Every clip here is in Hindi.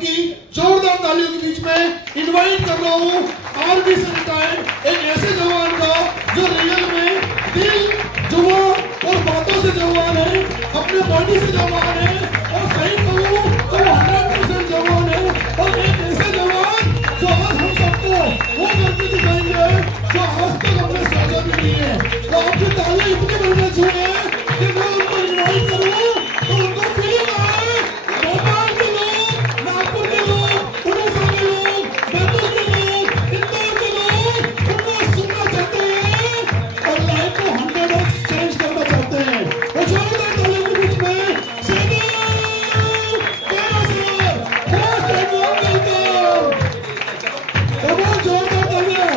सबकी जोरदार तालियों के बीच में इनवाइट कर रहा हूँ आर्मी से रिटायर्ड एक ऐसे जवान का जो रियल में दिल, जुबान और बातों से जवान है, अपने बॉडी से जवान है, और सही कहूँ तो 100% जवान है, और एक ऐसे जवान जो आज हम सबको वो करके दिखाएंगे जो आज तक हमने सोचा भी नहीं है। तो आपकी तालियां इतनी बढ़ना चाहिए कि मैं उनको इनवाइट करूँ तो उनको फील आए। भोपाल के लोग, नागपुर के लोग, उड़ीसा के लोग, बैतूल के लोग, इंदौर के लोग उनको सुनना चाहते हैं और लाइफ को 100x चेंज करना चाहते हैं। वो जोरदार तालियों के बीच में सेदेव तेरा सर फर्स्ट एंड वेलकम। बहुत जोरदार तालियां।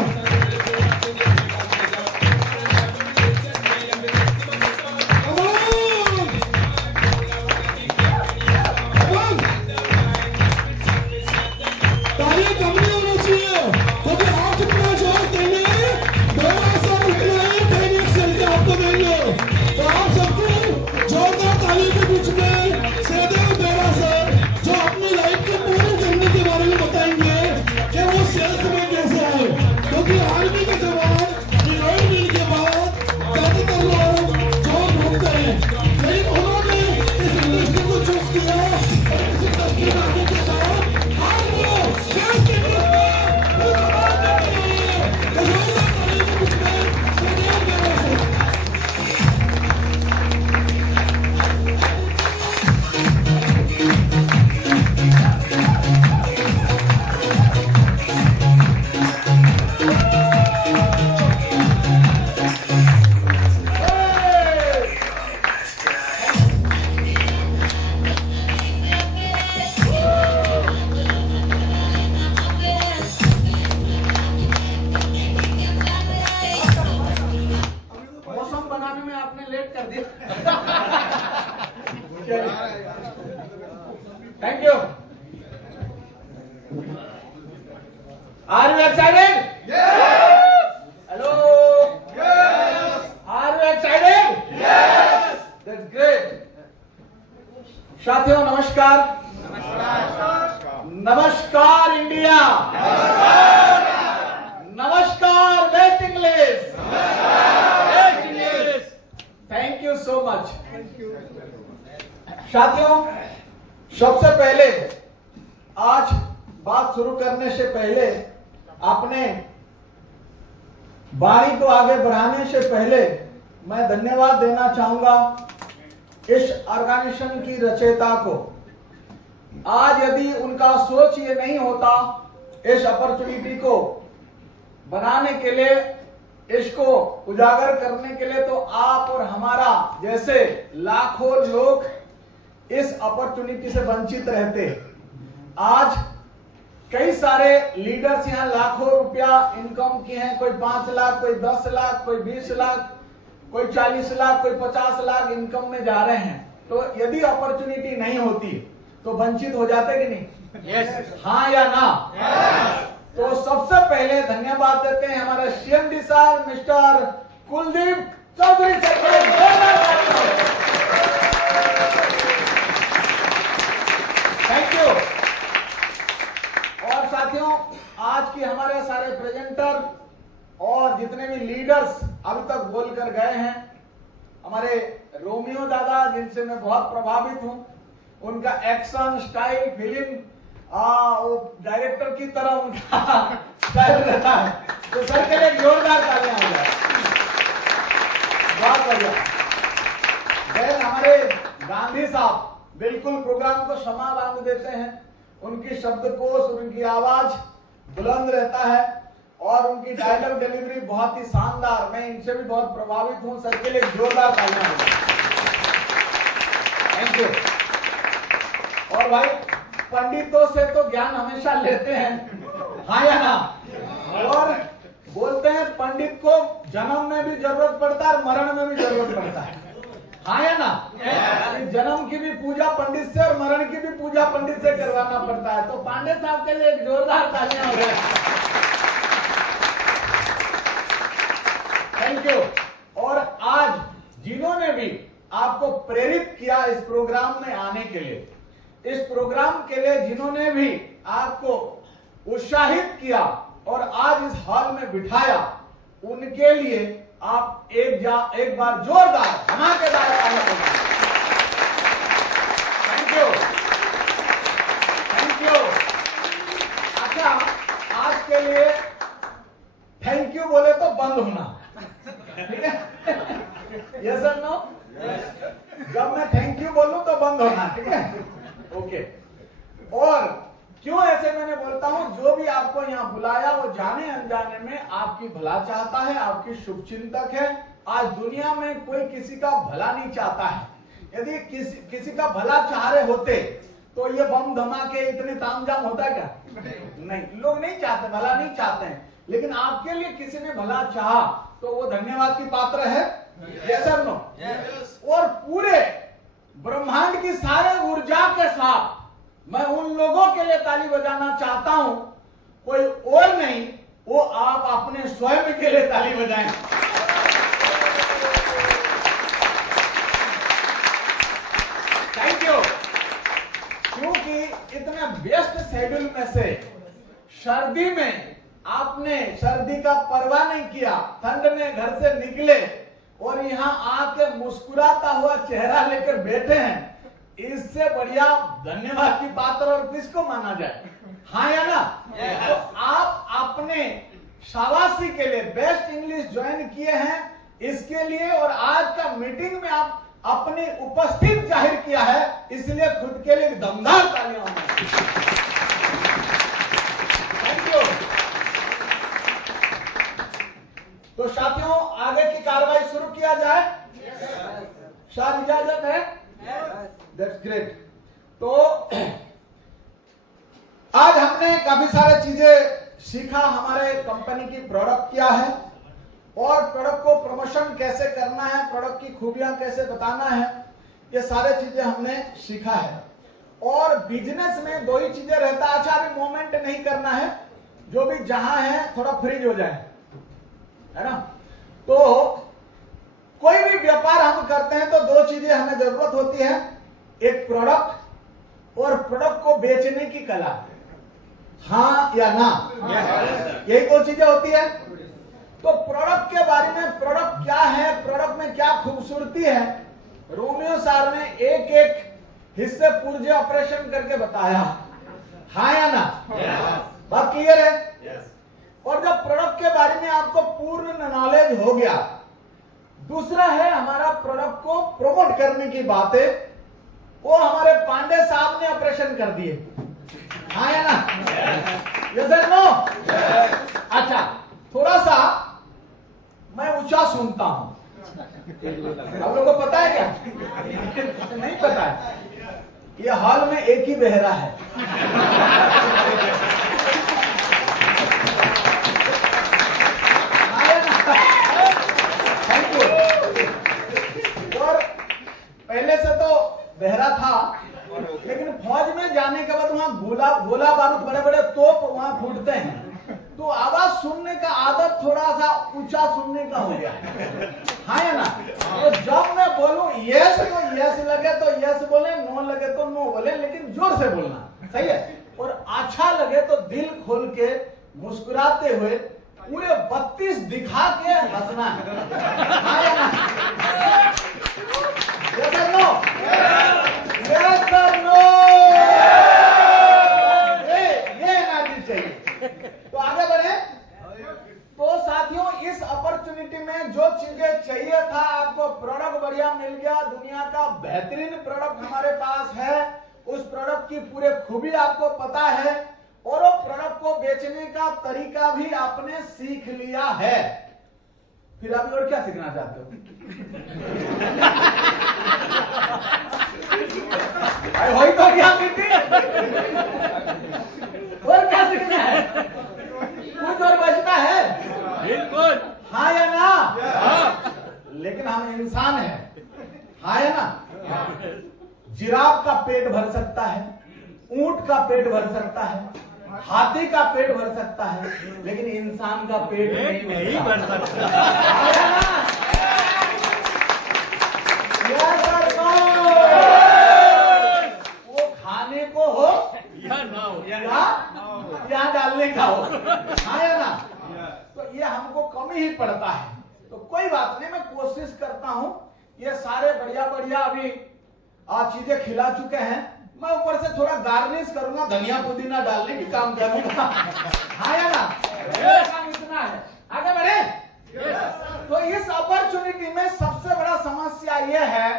Thank you. Are you excited? Yes. Hello. Yes. Are you excited? Yes. That's great. साथियों नमस्कार। नमस्कार इंडिया। नमस्कार west English. Thank you so much. साथियों सबसे पहले आज बात शुरू करने से पहले आपने वाणी को आगे बढ़ाने से पहले मैं धन्यवाद देना चाहूंगा इस ऑर्गेनाइजेशन की रचयिता को। आज यदि उनका सोच ये नहीं होता इस अपॉर्चुनिटी को बनाने के लिए, इसको उजागर करने के लिए, तो आप और हमारा जैसे लाखों लोग इस अपॉर्चुनिटी से वंचित रहते। आज कई सारे लीडर्स यहाँ लाखों रुपया इनकम किए हैं, कोई 5 लाख, कोई 10 लाख, कोई 20 लाख, कोई 40 लाख, कोई 50 लाख इनकम में जा रहे हैं। तो यदि अपॉर्चुनिटी नहीं होती तो वंचित हो जाते कि नहीं? यस। हाँ या ना? यस। तो सबसे पहले धन्यवाद देते हैं हमारे CMD साहब मिस्टर कुलदीप चौधरी साहब। Thank you. और साथियों आज की हमारे सारे प्रेजेंटर और जितने भी लीडर्स अभी तक बोलकर गए हैं, हमारे रोमियो दादा जिनसे मैं बहुत प्रभावित हूं, उनका एक्शन स्टाइल फिल्म डायरेक्टर की तरह उनका स्टाइल रहता है, तो सर के लिए जोरदार तालियां हो जाए। बहुत बढ़िया। फिर हमारे गांधी साहब बिल्कुल प्रोग्राम को समा बांध देते हैं। उनकी शब्दकोश, उनकी आवाज बुलंद रहता है और उनकी डायलॉग डिलीवरी बहुत ही शानदार। मैं इनसे भी बहुत प्रभावित हूं। सर के लिए जोरदार तालियां हो जाए। Thank you. और भाई पंडितों से तो ज्ञान हमेशा लेते हैं, हाँ या ना? और बोलते हैं पंडित को जन्म में भी जरूरत पड़ता है और मरण में भी जरूरत पड़ता है, हाँ या ना? जन्म की भी पूजा पंडित से और मरण की भी पूजा पंडित से करवाना पड़ता है। तो पांडे साहब के लिए एक जोरदार तालियां हो जाए। Thank you. और आज जिन्होंने भी आपको प्रेरित किया इस प्रोग्राम में आने के लिए, इस प्रोग्राम के लिए जिन्होंने भी आपको उत्साहित किया और आज इस हॉल में बिठाया, उनके लिए आप एक बार जोरदार धमाकेदार तालियां बजाएं। Thank you, thank you. अच्छा, आज के लिए थैंक यू बोले तो बंद होना, ठीक है? यस और नो? जब मैं थैंक यू बोलूं तो बंद होना, ठीक है? ओके। और क्यों ऐसे मैंने बोलता हूं, जो भी आपको यहाँ बुलाया वो जाने अनजाने में आपकी भला चाहता है, आपकी शुभचिंतक है। आज दुनिया में कोई किसी का भला नहीं चाहता है। यदि किसी का भला चाह रहे होते तो ये बम धमाके इतने तामझाम होता है क्या? नहीं, लोग नहीं चाहते, भला नहीं चाहते हैं। लेकिन आपके लिए किसी ने भला चाहा तो वो धन्यवाद की पात्र है। यस और नो? और पूरे ब्रह्मांड की सारे ऊर्जा के साथ मैं उन लोगों के लिए ताली बजाना चाहता हूं, कोई और नहीं, वो आप अपने स्वयं के लिए ताली बजाएं। Thank you. क्योंकि इतने व्यस्त शेड्यूल में से सर्दी में आपने सर्दी का परवाह नहीं किया, ठंड में घर से निकले और यहाँ आके मुस्कुराता हुआ चेहरा लेकर बैठे हैं, इससे बढ़िया धन्यवाद की पात्र और किसको माना जाए? हाँ या ना? तो आप अपने शाबाशी के लिए बेस्ट इंग्लिश ज्वाइन किए हैं, इसके लिए और आज का मीटिंग में आप अपनी उपस्थित जाहिर किया है, इसलिए खुद के लिए दमदार तालियां होना चाहिए। Thank you. तो साथियों, आगे की कार्रवाई शुरू किया जाए? शायद इजाजत है? That's great। तो आज हमने काफी सारे चीजें सीखा, हमारे कंपनी की प्रोडक्ट क्या है और प्रोडक्ट को प्रमोशन कैसे करना है, प्रोडक्ट की खूबियां कैसे बताना है, ये सारे चीजें हमने सीखा है। और बिजनेस में दो ही चीजें रहता है। अच्छा, अभी मोमेंट नहीं करना है, जो भी जहां है थोड़ा फ्रीज हो जाए, है ना? तो कोई भी व्यापार हम करते हैं तो दो चीजें हमें जरूरत होती है, एक प्रोडक्ट और प्रोडक्ट को बेचने की कला। हाँ या ना? यही दो चीजें होती है। तो प्रोडक्ट के बारे में, प्रोडक्ट क्या है, प्रोडक्ट में क्या खूबसूरती है, रोमियो सर ने एक एक हिस्से पुर्जे ऑपरेशन करके बताया। हाँ या ना? बात क्लियर है? और जब प्रोडक्ट के बारे में आपको पूर्ण नॉलेज हो गया, दूसरा है हमारा प्रोडक्ट को प्रमोट करने की बातें, वो हमारे पांडे साहब ने ऑपरेशन कर दिए। हाँ या ना? यस और नो? अच्छा, थोड़ा सा मैं ऊंचा सुनता हूं, आप लोगों को पता है क्या? नहीं पता है? ये हॉल में एक ही बहरा है। Thank you. और पहले से तो बहरा था, लेकिन फौज में जाने के बाद वहां गोला बारूद बड़े बड़े तोप वहां फूटते हैं, तो आवाज सुनने का आदत थोड़ा सा ऊंचा सुनने का हो गया। हाँ या ना? तो जब मैं बोलूं यस तो यस लगे तो यस बोले, नो लगे तो नो बोले, लेकिन जोर से बोलना, सही है? और अच्छा लगे तो दिल खोल के मुस्कुराते हुए पूरे 32 दिखा के हंसना है। हाँ या ना? यस और नो? यस और नो? ये एनर्जी चाहिए। तो आगे बढ़े। तो साथियों, इस अपॉर्चुनिटी में जो चीजें चाहिए था आपको, प्रोडक्ट बढ़िया मिल गया, दुनिया का बेहतरीन प्रोडक्ट हमारे पास है, उस प्रोडक्ट की पूरे खूबी आपको पता है और वो प्रोडक्ट को बेचने का तरीका भी आपने सीख लिया है। फिर आप और क्या सीखना चाहते हो? वही तो क्या मीटिंग, और क्या सीखना है? कुछ और बचता है? बिल्कुल। हाँ या ना? लेकिन हम इंसान हैं। हाँ या ना? जिराफ का पेट भर सकता है, ऊंट का पेट भर सकता है, हाथी का पेट भर सकता है, लेकिन इंसान का पेट नहीं भर सकता। हाँ या ना? Yes or no? वो खाने यहाँ डालने का हो, हाँ या ना? तो ये हमको कम ही पड़ता है, तो कोई बात नहीं, मैं कोशिश करता हूँ। ये सारे बढ़िया बढ़िया अभी चीजें खिला चुके हैं, मैं ऊपर से थोड़ा गार्निश करूंगा, धनिया पुदीना डालने की काम करूंगा, हाँ या ना? मेरा काम इतना है, आगे बढ़े। तो इस अपॉर्चुनिटी में सबसे बड़ा समस्या यह है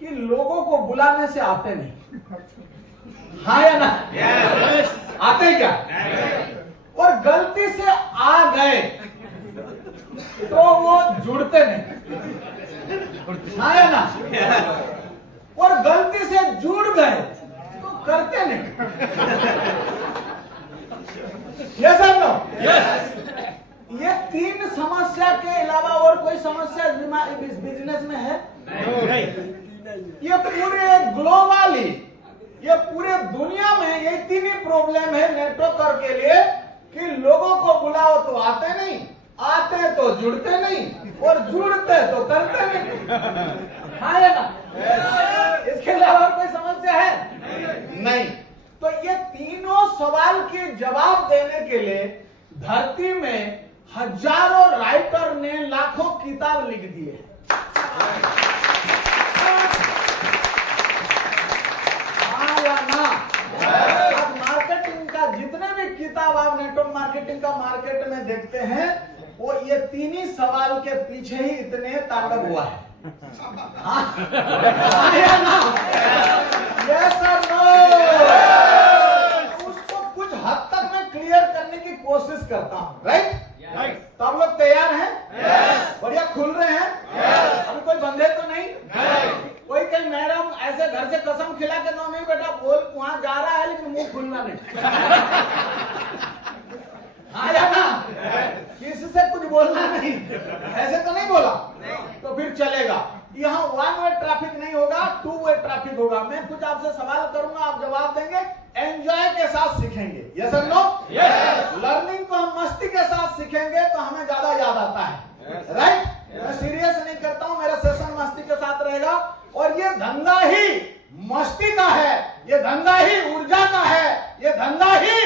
कि लोगों को बुलाने से आते नहीं, हाँ या ना? आते क्या? और गलती से आ गए तो वो जुड़ते नहीं, हाँ या ना? और गलती से जुड़ गए तो करते नहीं। यस और नो? ये तीन समस्या के अलावा और कोई समस्या इस बिजनेस में है? ये पूरे ग्लोबली, ये पूरे दुनिया में ये तीन ही प्रॉब्लम है नेटवर्कर के लिए कि लोगों को बुलाओ तो आते नहीं, आते तो जुड़ते नहीं, और जुड़ते तो करते नहीं, हाँ या ना? इसके अलावा कोई समस्या है? नहीं। तो ये तीनों सवाल के जवाब देने के लिए धरती में हजारों राइटर ने लाखों किताब लिख दिए। हाँ या ना? अब मार्केटिंग का जितने भी किताब आप नेटवर्क मार्केटिंग का मार्केट में देखते हैं, वो ये तीन ही सवाल के पीछे ही इतने तांडव हुआ है। यस और नो? उसको कुछ हद तक मैं क्लियर करने की कोशिश करता हूँ, राइट? तो आप लोग तैयार हैं? बढ़िया खुल रहे हैं? अभी कोई बंधे तो नहीं? कोई कहीं मैडम ऐसे घर से कसम खिला के नहीं बेटा बोल, वहां जा रहा है लेकिन मुंह खुलना नहीं, हाँ या ना? किसी से कुछ बोलना नहीं, ऐसे तो नहीं बोला? तो फिर चलेगा। यहाँ वन वे ट्रैफिक नहीं होगा, टू वे ट्रैफिक होगा। मैं कुछ आपसे सवाल करूंगा, आप जवाब देंगे, एंजॉय के साथ सीखेंगे। यस और नो? लर्निंग को हम मस्ती के साथ सीखेंगे तो हमें ज्यादा याद आता है, राइट? मैं सीरियस नहीं करता हूँ, मेरा सेशन मस्ती के साथ रहेगा। और ये धंधा ही मस्ती का है, ये धंधा ही ऊर्जा का है, ये धंधा ही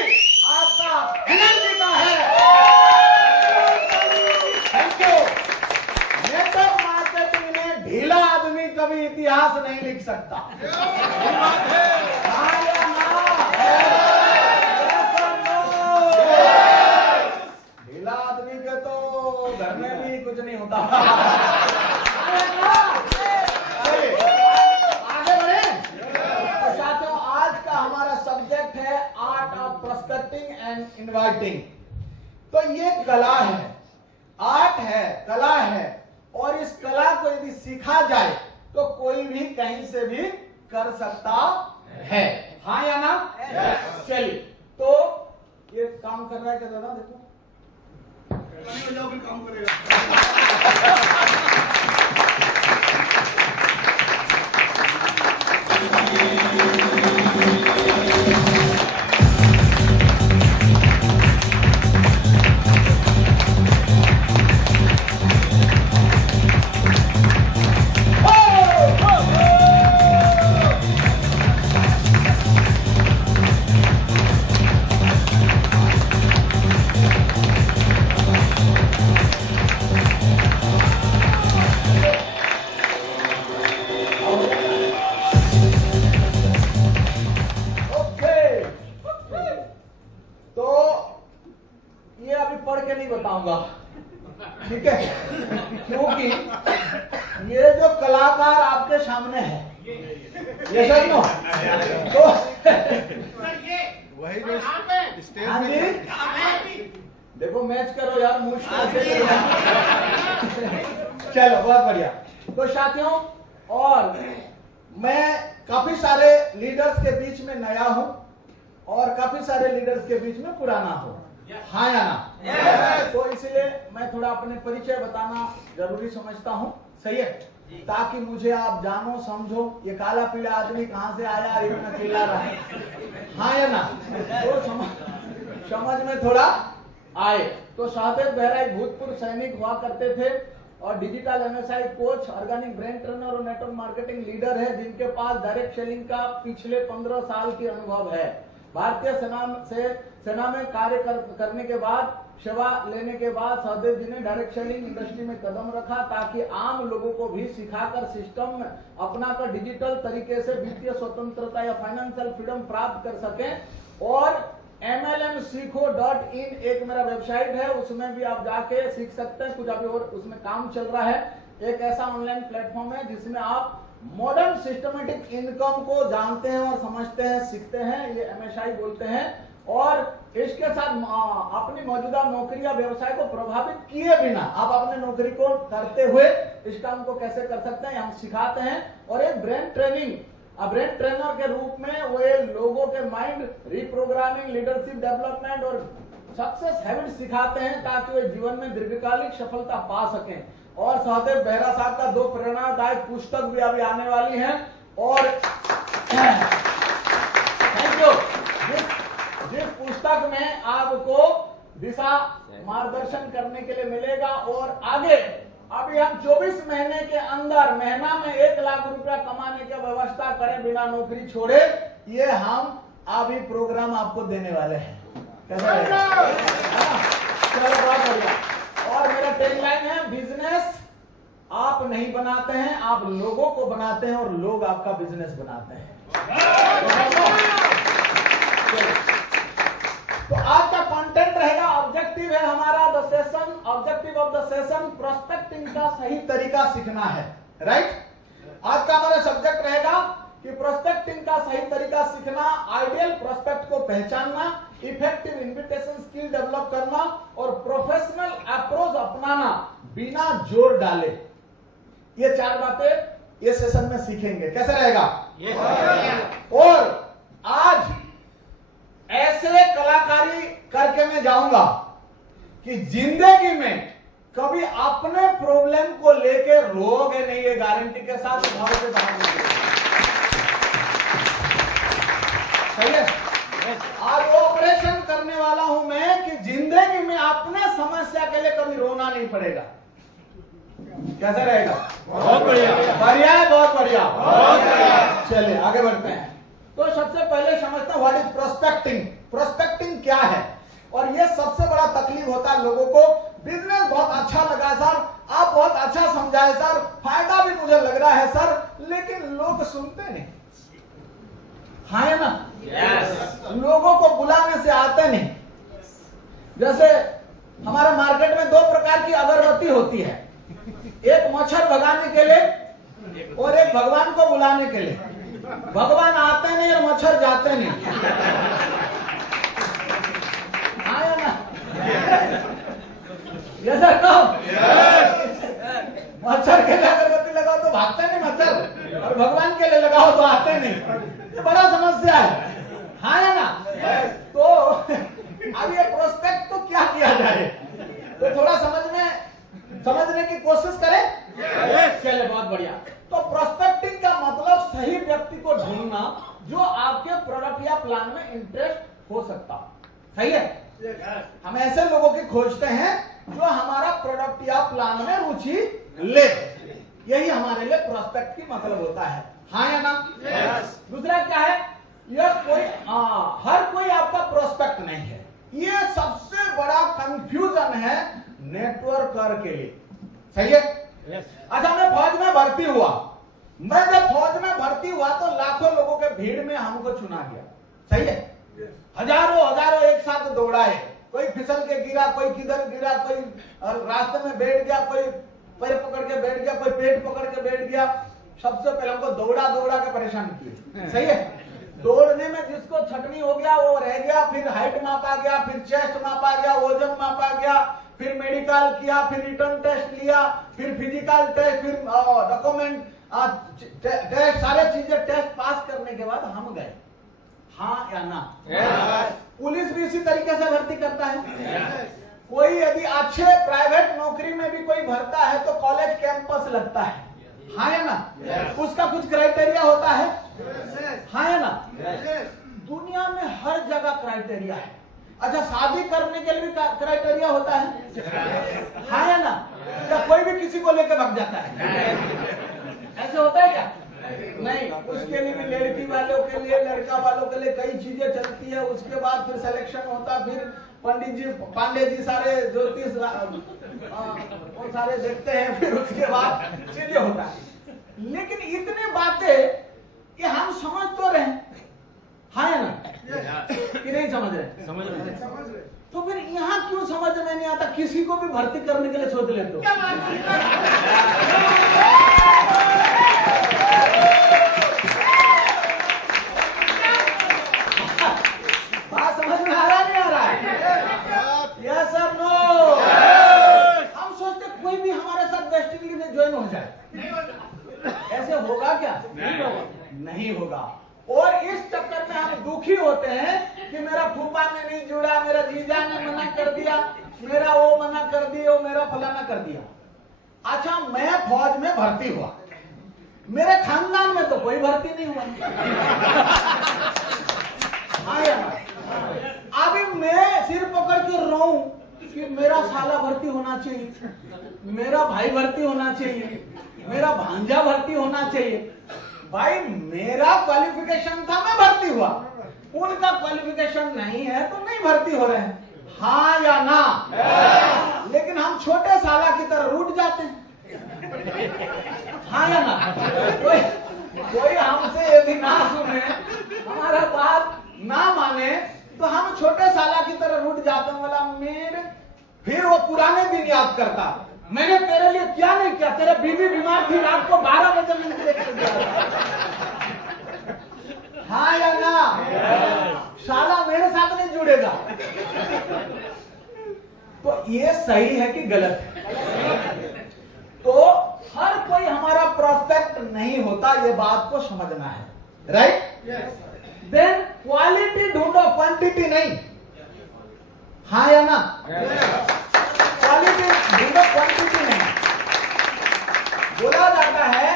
आपका एनर्जी का है। Thank you. नेटवर्क मार्केटिंग में ढीला आदमी कभी इतिहास नहीं लिख सकता, हाँ या ना? ढीला आदमी के तो घर में भी कुछ नहीं होता। आगे बढ़े। तो साथियों, आज का हमारा सब्जेक्ट है art of prospecting and inviting. तो ये कला है, आर्ट है, कला है, और इस कला को यदि सीखा जाए तो कोई भी कहीं से भी कर सकता है, हाँ या ना? चलिए, तो ये काम कर रहा है क्या दादा? देखो काम करेगा। ठीक है, क्योंकि ये जो कलाकार आपके सामने है, ये सर नो, तो वही जो स्टेज हाँ जी, देखो मैच करो यार, मुश्किल से चलो बहुत बढ़िया। तो साथियों, और मैं काफी सारे लीडर्स के बीच में नया हूं और काफी सारे लीडर्स के बीच में पुराना हूं, हाँ या ना? तो इसलिए मैं थोड़ा अपने परिचय बताना जरूरी समझता हूँ, सही है? ताकि मुझे आप जानो समझो, ये काला पीला आदमी कहाँ से आया, इतना चिल्ला रहा है, हाँ या ना? तो समझ में थोड़ा आए। तो सादेक बहरा एक भूतपूर्व सैनिक हुआ करते थे और digital MSI coach, organic brand trainer और नेटवर्क मार्केटिंग लीडर है, जिनके पास डायरेक्ट सेलिंग का पिछले 15 साल की अनुभव है। भारतीय सेना में कार्य करने के बाद, सेवा लेने के बाद सहदेव जी ने डायरेक्ट सेलिंग इंडस्ट्री में कदम रखा, ताकि आम लोगों को भी सिखाकर सिस्टम में अपनाकर डिजिटल तरीके से वित्तीय स्वतंत्रता या फाइनेंशियल फ्रीडम प्राप्त कर सकें। और MLMSikho.in एक मेरा वेबसाइट है, उसमें भी आप जाके सीख सकते हैं। कुछ अभी और उसमें काम चल रहा है। एक ऐसा ऑनलाइन प्लेटफॉर्म है जिसमें आप मॉडर्न सिस्टमेटिक इनकम को जानते हैं और समझते हैं, सीखते हैं, ये MSI बोलते हैं। और इसके साथ अपनी मौजूदा नौकरी या व्यवसाय को प्रभावित किए बिना आप अपने नौकरी को करते हुए इस काम को कैसे कर सकते हैं, हम सिखाते हैं। और एक ब्रेन ट्रेनर के रूप में वो लोगों के माइंड रिप्रोग्रामिंग, लीडरशिप डेवलपमेंट और सक्सेस हैबिट सिखाते हैं, ताकि वे जीवन में दीर्घकालिक सफलता पा सकें। और सहदेव बेहरा साहब का 2 प्रेरणादायक पुस्तक भी अभी आने वाली है। और थैंक यू। जिस पुस्तक में आपको दिशा मार्गदर्शन करने के लिए मिलेगा। और आगे अभी हम 24 महीने के अंदर महीना में 1 लाख रुपया कमाने की व्यवस्था करें बिना नौकरी छोड़े, ये हम अभी प्रोग्राम आपको देने वाले हैं। कैसा रहेगा? चलो बहुत बढ़िया। और मेरा टैगलाइन है, बिजनेस आप नहीं बनाते हैं, आप लोगों को बनाते हैं और लोग आपका बिजनेस बनाते हैं। तो आज का कंटेंट रहेगा, ऑब्जेक्टिव है हमारा the session, objective of the session prospecting का सही तरीका सीखना है। राइट? आज का हमारा सब्जेक्ट रहेगा कि प्रोस्पेक्टिंग का सही तरीका सीखना, आइडियल प्रोस्पेक्ट को पहचानना, इफेक्टिव इन्विटेशन स्किल डेवलप करना और प्रोफेशनल अप्रोच अपनाना बिना जोर डाले। ये 4 बातें ये सेशन में सीखेंगे। कैसे रहेगा? और आज ऐसे कलाकारी करके मैं जाऊंगा कि जिंदगी में कभी अपने प्रॉब्लम को लेके रोओगे नहीं, ये गारंटी के साथ घर से बाहर निकलोगे। सही है? आज वो ऑपरेशन करने वाला हूं मैं कि जिंदगी में अपने समस्या के लिए कभी रोना नहीं पड़ेगा। कैसा रहेगा? बहुत बढ़िया। बढ़िया है, बहुत बढ़िया। चलिए आगे बढ़ते हैं। तो सबसे पहले समझते हैं व्हाट इज प्रोस्पेक्टिंग। प्रोस्पेक्टिंग क्या है? और ये सबसे बड़ा तकलीफ होता है लोगों को। बिजनेस बहुत अच्छा लगा सर, आप बहुत अच्छा समझाए सर, फायदा भी मुझे लग रहा है सर, लेकिन लोग सुनते नहीं। हाँ है ना? Yes. लोगों को बुलाने से आते नहीं। जैसे हमारे मार्केट में 2 प्रकार की अगरबत्ती होती है, एक मच्छर भगाने के लिए और एक भगवान को बुलाने के लिए। भगवान आते नहीं और मच्छर जाते नहीं। आया ना? ये सर कहो। मच्छर के लिए अगरबत्ती लगाओ तो भागते नहीं मच्छर, और भगवान के लिए लगाओ तो आते नहीं। ये बड़ा समस्या है। हाँ या ना? तो अब ये प्रोस्पेक्ट को क्या किया जाए, तो थोड़ा समझने की कोशिश करें। चलिए बहुत बढ़िया। तो प्रोस्पेक्टिंग का मतलब सही व्यक्ति को ढूंढना जो आपके प्रोडक्ट या प्लान में इंटरेस्ट हो सकता। सही है? हम ऐसे लोगों की खोजते हैं जो हमारा प्रोडक्ट या प्लान में रुचि ले। यही हमारे लिए प्रोस्पेक्ट की मतलब होता है। हाँ या ना? दूसरा क्या है? यह हर कोई आपका प्रोस्पेक्ट नहीं है। ये सबसे बड़ा कंफ्यूजन है नेटवर्कर के लिए। सही है? अच्छा, मैं फौज में भर्ती हुआ। मैं जब फौज में भर्ती हुआ तो लाखों लोगों के भीड़ में हमको चुना गया। सही है? हजारों एक साथ दौड़ाए, कोई फिसल के गिरा, कोई किधर गिरा, कोई रास्ते में बैठ गया, कोई पैर पकड़ के बैठ गया, कोई पेट पकड़ के बैठ गया। सबसे पहले हमको दौड़ा के परेशान किए। सही है? दौड़ने में जिसको छटनी हो गया वो रह गया, फिर हाइट मापा गया, फिर चेस्ट मापा गया, वजन मापा गया, फिर मेडिकल किया, फिर रिटर्न टेस्ट लिया, फिर फिजिकल टेस्ट, फिर डॉक्यूमेंट टेस्ट, सारे चीजें टेस्ट पास करने के बाद हम गए। हाँ या ना? पुलिस भी इसी तरीके से भर्ती करता है। कोई यदि अच्छे प्राइवेट नौकरी में भी कोई भरता है तो कॉलेज कैंपस लगता है। हाँ या ना? उसका कुछ क्राइटेरिया होता है। हाँ या ना? दुनिया में हर जगह क्राइटेरिया है। अच्छा, शादी करने के लिए भी क्राइटेरिया होता है? हाँ या ना? या कोई भी किसी को लेकर भाग जाता है? ऐसे होता है क्या? नहीं, उसके लिए भी लड़की वालों के लिए, लड़का वालों के लिए कई चीजें चलती है। उसके बाद फिर सिलेक्शन होता, फिर पंडित जी, पांडे जी सारे ज्योतिष वो सारे देखते हैं, फिर उसके बाद चीजें होता है। लेकिन इतनी बातें कि हम समझ तो रहे, हाँ या ना? कि नहीं समझ रहे? समझ रहे। तो फिर यहाँ क्यों समझ में नहीं आता? किसी को भी भर्ती करने के लिए सोच लेते हो। बात समझ में आ रहा नहीं आ रहा है? यस और नो? हम सोचते कोई भी हमारे साथ वेस्ट इंडीज में ज्वाइन हो जाए, ऐसे होगा क्या? नहीं होगा। और इस चक्कर में हम दुखी होते हैं कि मेरा फूफा ने नहीं जुड़ा, मेरा जीजा ने मना कर दिया, मेरा वो मना कर दिया, वो मेरा फलाना कर दिया। अच्छा, मैं फौज में भर्ती हुआ, मेरे खानदान में तो कोई भर्ती नहीं हुआ। हाँ या ना? अभी मैं सिर पकड़ के रोऊं कि मेरा साला भर्ती होना चाहिए, मेरा भाई भर्ती होना चाहिए, मेरा भांजा भर्ती होना चाहिए। भाई, मेरा क्वालिफिकेशन था, मैं भर्ती हुआ, उनका क्वालिफिकेशन नहीं है तो नहीं भर्ती हो रहे हैं। हाँ या ना? लेकिन हम छोटे साला की तरह रूठ जाते हैं। हाँ या ना? कोई हमसे यदि ना सुने, हमारा बात ना माने, तो हम छोटे साला की तरह रूठ जाते हैं। बोला मेरे, फिर वो पुराने दिन याद करता, मैंने तेरे लिए क्या नहीं किया, तेरे बीवी बीमार थी, रात को 12 बजे मैंने लेकर गया। हाँ या ना? साला मेरे साथ नहीं जुड़ेगा। तो ये सही है कि गलत है? तो हर कोई हमारा प्रोस्पेक्ट नहीं होता, ये बात को समझना है, राइट? देन क्वालिटी ढूंढो, क्वांटिटी नहीं। हाँ या ना? क्वालिटी ढूंढो, क्वांटिटी नहीं। बोला जाता है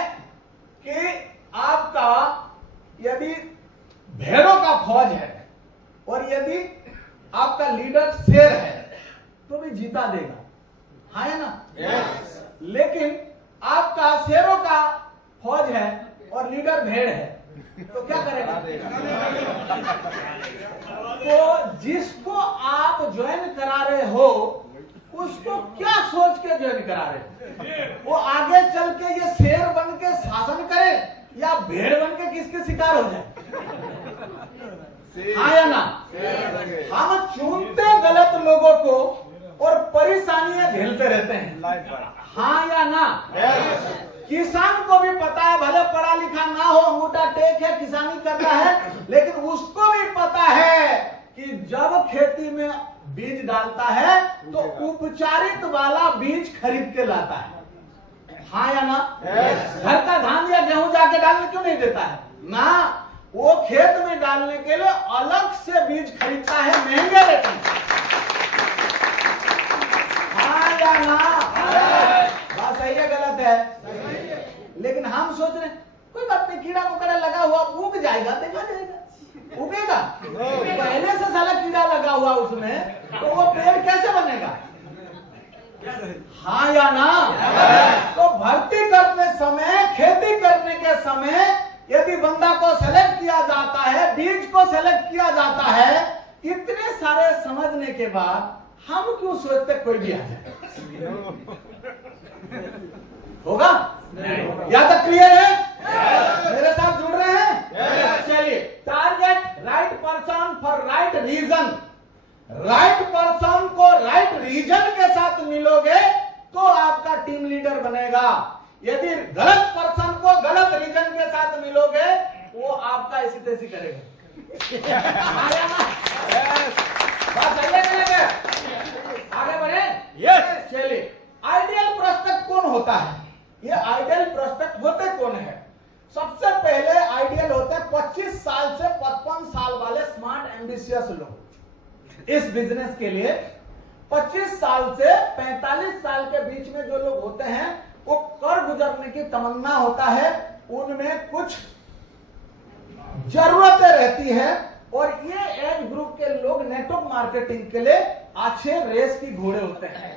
कि आपका यदि भेड़ों का फौज है और यदि आपका लीडर शेर है तो भी जीता देगा। हाँ या ना? लेकिन आपका शेरों का फौज है और लीडर भेड़ है तो क्या करेगा? तो जिसको आप ज्वाइन करा रहे हो उसको क्या सोच के ज्वाइन करा रहे? वो आगे चल के ये शेर बन के शासन करे या भेड़ बन के किसके शिकार हो जाए? हाँ या ना? हम चुनते गलत लोगों को और परेशानियां झेलते रहते हैं। हाँ या ना? किसान को भी पता है, भले पढ़ा लिखा ना हो, अंगूठा टेक है, किसानी करता है, लेकिन उसको भी पता है कि जब खेती में बीज डालता है तो उपचारित वाला बीज खरीद के लाता है। हाँ या ना? घर का धान या गेहूं जाके डालने क्यों नहीं देता है ना? वो खेत में डालने के लिए अलग से बीज खरीदता है महंगे रेट में। हाँ या ना? बात सही है गलत है? लेकिन हम सोच रहे कोई बात नहीं, कीड़ा मकोड़ा लगा हुआ उग जाएगा, देखा जाएगा, उगेगा। पहले से साला कीड़ा लगा हुआ उसमें, तो वो पेड़ कैसे बनेगा? हाँ या ना? तो भर्ती करने समय, खेती करने के समय यदि बंदा को सेलेक्ट किया जाता है, बीज को सेलेक्ट किया जाता है, इतने सारे समझने के बाद हम क्यों सोचते कोई भी आ जाए? होगा? या तो क्लियर है? मेरे साथ जुड़ रहे हैं? चलिए, target right person for right reason. Right person को राइट रीजन के साथ मिलोगे तो आपका टीम लीडर बनेगा। यदि गलत पर्सन को गलत रीजन के साथ मिलोगे वो आपका ऐसी तैसी करेगा। बात सही है? आगे बढ़े? यस। चलिए, आइडियल प्रोस्पेक्ट कौन होता है? ये आइडियल प्रोस्पेक्ट होते कौन है? सबसे पहले आइडियल होते हैं 25 साल से 55 साल वाले स्मार्ट एम्बिशियस लोग। इस बिजनेस के लिए 25 साल से 45 साल के बीच में जो लोग होते हैं वो कर गुजरने की तमन्ना होता है, उनमें कुछ जरूरतें रहती है और ये एज ग्रुप के लोग नेटवर्क मार्केटिंग के लिए अच्छे रेस की घोड़े होते हैं,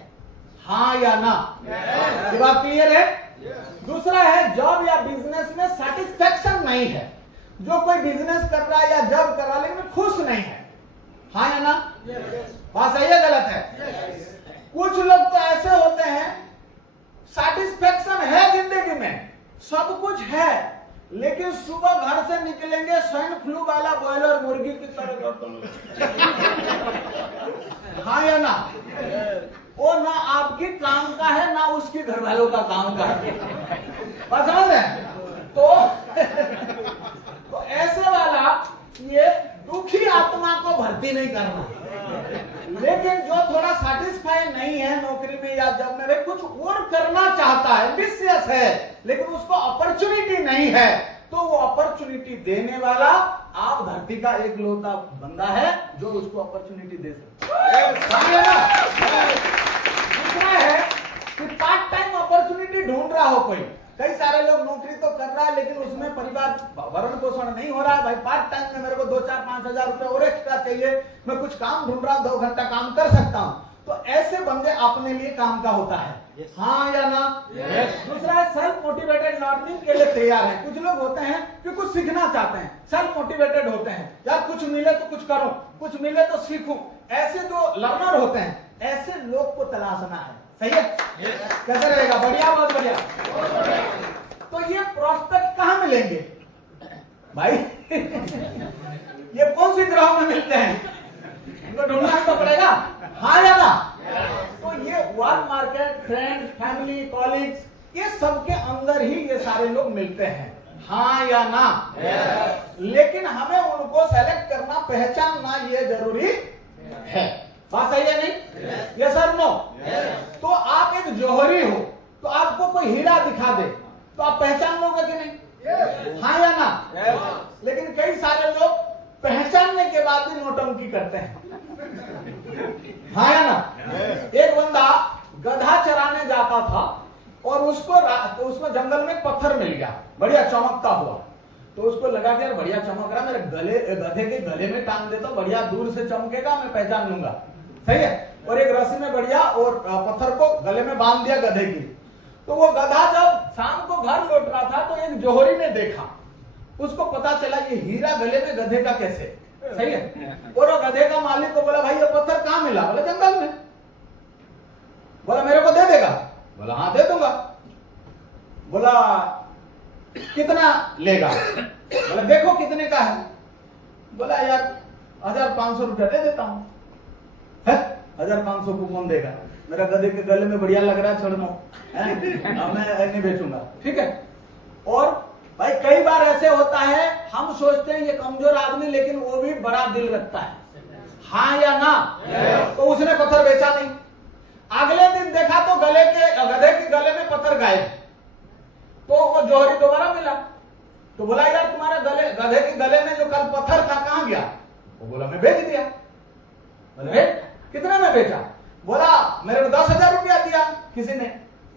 हाँ या ना? ये बात क्लियर है? दूसरा है, जॉब या बिजनेस में सेटिस्फेक्शन नहीं है। जो कोई बिजनेस कर रहा है या जॉब कर रहा है लेकिन खुश नहीं है, हाँ या ना? बात सही है गलत है? कुछ लोग तो ऐसे होते हैं, सेटिस्फेक्शन है जिंदगी में, सब कुछ है, लेकिन सुबह घर से निकलेंगे स्वाइन फ्लू वाला बॉयलर मुर्गी की तरह, हाँ या ना? वो ना आपकी काम का है ना उसकी घर वालों का काम का है, बात समझ रहे हैं? तो ऐसे वाला ये दुखी आत्मा को भर्ती नहीं करना, लेकिन जो थोड़ा सेटिस्फाई नहीं है नौकरी में या जॉब में, कुछ और करना चाहता है, एम्बिशियस है, लेकिन उसको अपॉर्चुनिटी नहीं है, तो वो अपॉर्चुनिटी देने वाला आप धरती का एक लौता बंदा है जो उसको अपॉर्चुनिटी दे सकता है। दूसरा है कि पार्ट टाइम अपॉर्चुनिटी ढूंढ रहा हो कोई, कई सारे लोग नौकरी तो कर रहा है लेकिन उसमें परिवार भरण पोषण नहीं हो रहा है, भाई पार्ट टाइम में मेरे को 2-4-5 हजार रुपए और एक्स्ट्रा चाहिए, मैं कुछ काम ढूंढ रहा हूं, 2 घंटा काम कर सकता हूं, तो ऐसे बंदे अपने लिए काम का होता है, हाँ या ना? दूसरा है सेल्फ मोटिवेटेड लर्निंग के लिए तैयार है। कुछ लोग होते हैं कि कुछ सीखना चाहते हैं, सेल्फ मोटिवेटेड होते हैं, यार कुछ मिले तो कुछ करूं, कुछ मिले तो सीखूं, ऐसे जो लर्नर होते हैं, ऐसे लोग को तलाशना है, सही है? कैसे रहेगा? बढ़िया, बहुत बढ़िया। तो ये प्रोस्पेक्ट कहां मिलेंगे भाई? ये कौन सी ग्रह में मिलते हैं? इनको ढूंढना तो पड़ेगा, हाँ या ना? तो ये work market, friends, family, colleagues, ये सबके अंदर ही ये सारे लोग मिलते हैं, हाँ या ना? लेकिन हमें उनको सेलेक्ट करना, पहचानना ये जरूरी है, बात सही है नहीं? यस और नो? तो आप एक जौहरी हो, तो आपको कोई हीरा दिखा दे तो आप पहचान लोगे कि नहीं, हाँ या ना? लेकिन कई सारे लोग पहचानने के बाद भी नोटंकी करते हैं, हाँ या ना? एक बंदा गधा चराने जाता था और उसको जंगल में पत्थर मिल गया, बढ़िया चमकता हुआ, तो उसको लगा कि यार बढ़िया चमक रहा, मेरे गधे के गले में टांग देता, बढ़िया दूर से चमकेगा, मैं पहचान लूंगा, सही है? और एक रस्सी में बढ़िया और पत्थर को गले में बांध दिया गधे की। तो वो गधा जब शाम को घर लौट रहा था तो एक जौहरी ने देखा, उसको पता चला ये हीरा गले में गधे का कैसे, सही है? और वो गधे का मालिक को बोला, भाई ये पत्थर कहां मिला? बोला जंगल में। बोला मेरे को दे देगा? बोला हाँ दे दूंगा। बोला कितना लेगा? बोला देखो कितने का है। बोला यार 1500 रुपया दे देता हूं। 1500 को कौन देगा? मेरा गधे के गले में बढ़िया लग रहा है, छोड़ दो, मैं नहीं बेचूंगा, ठीक है? और भाई कई बार ऐसे होता है, हम सोचते हैं ये कमजोर आदमी, लेकिन वो भी बड़ा दिल रखता है, हाँ या ना? तो उसने पत्थर बेचा नहीं। अगले दिन देखा तो गधे के गले में पत्थर गायब। तो वो जौहरी दोबारा मिला, तो बोला यार तुम्हारे गधे के गले में जो कल पत्थर था कहां गया? वो बोला मैं बेच दिया। बोले कितने में बेचा? बोला मेरे को 10,000 रुपया दिया किसी ने,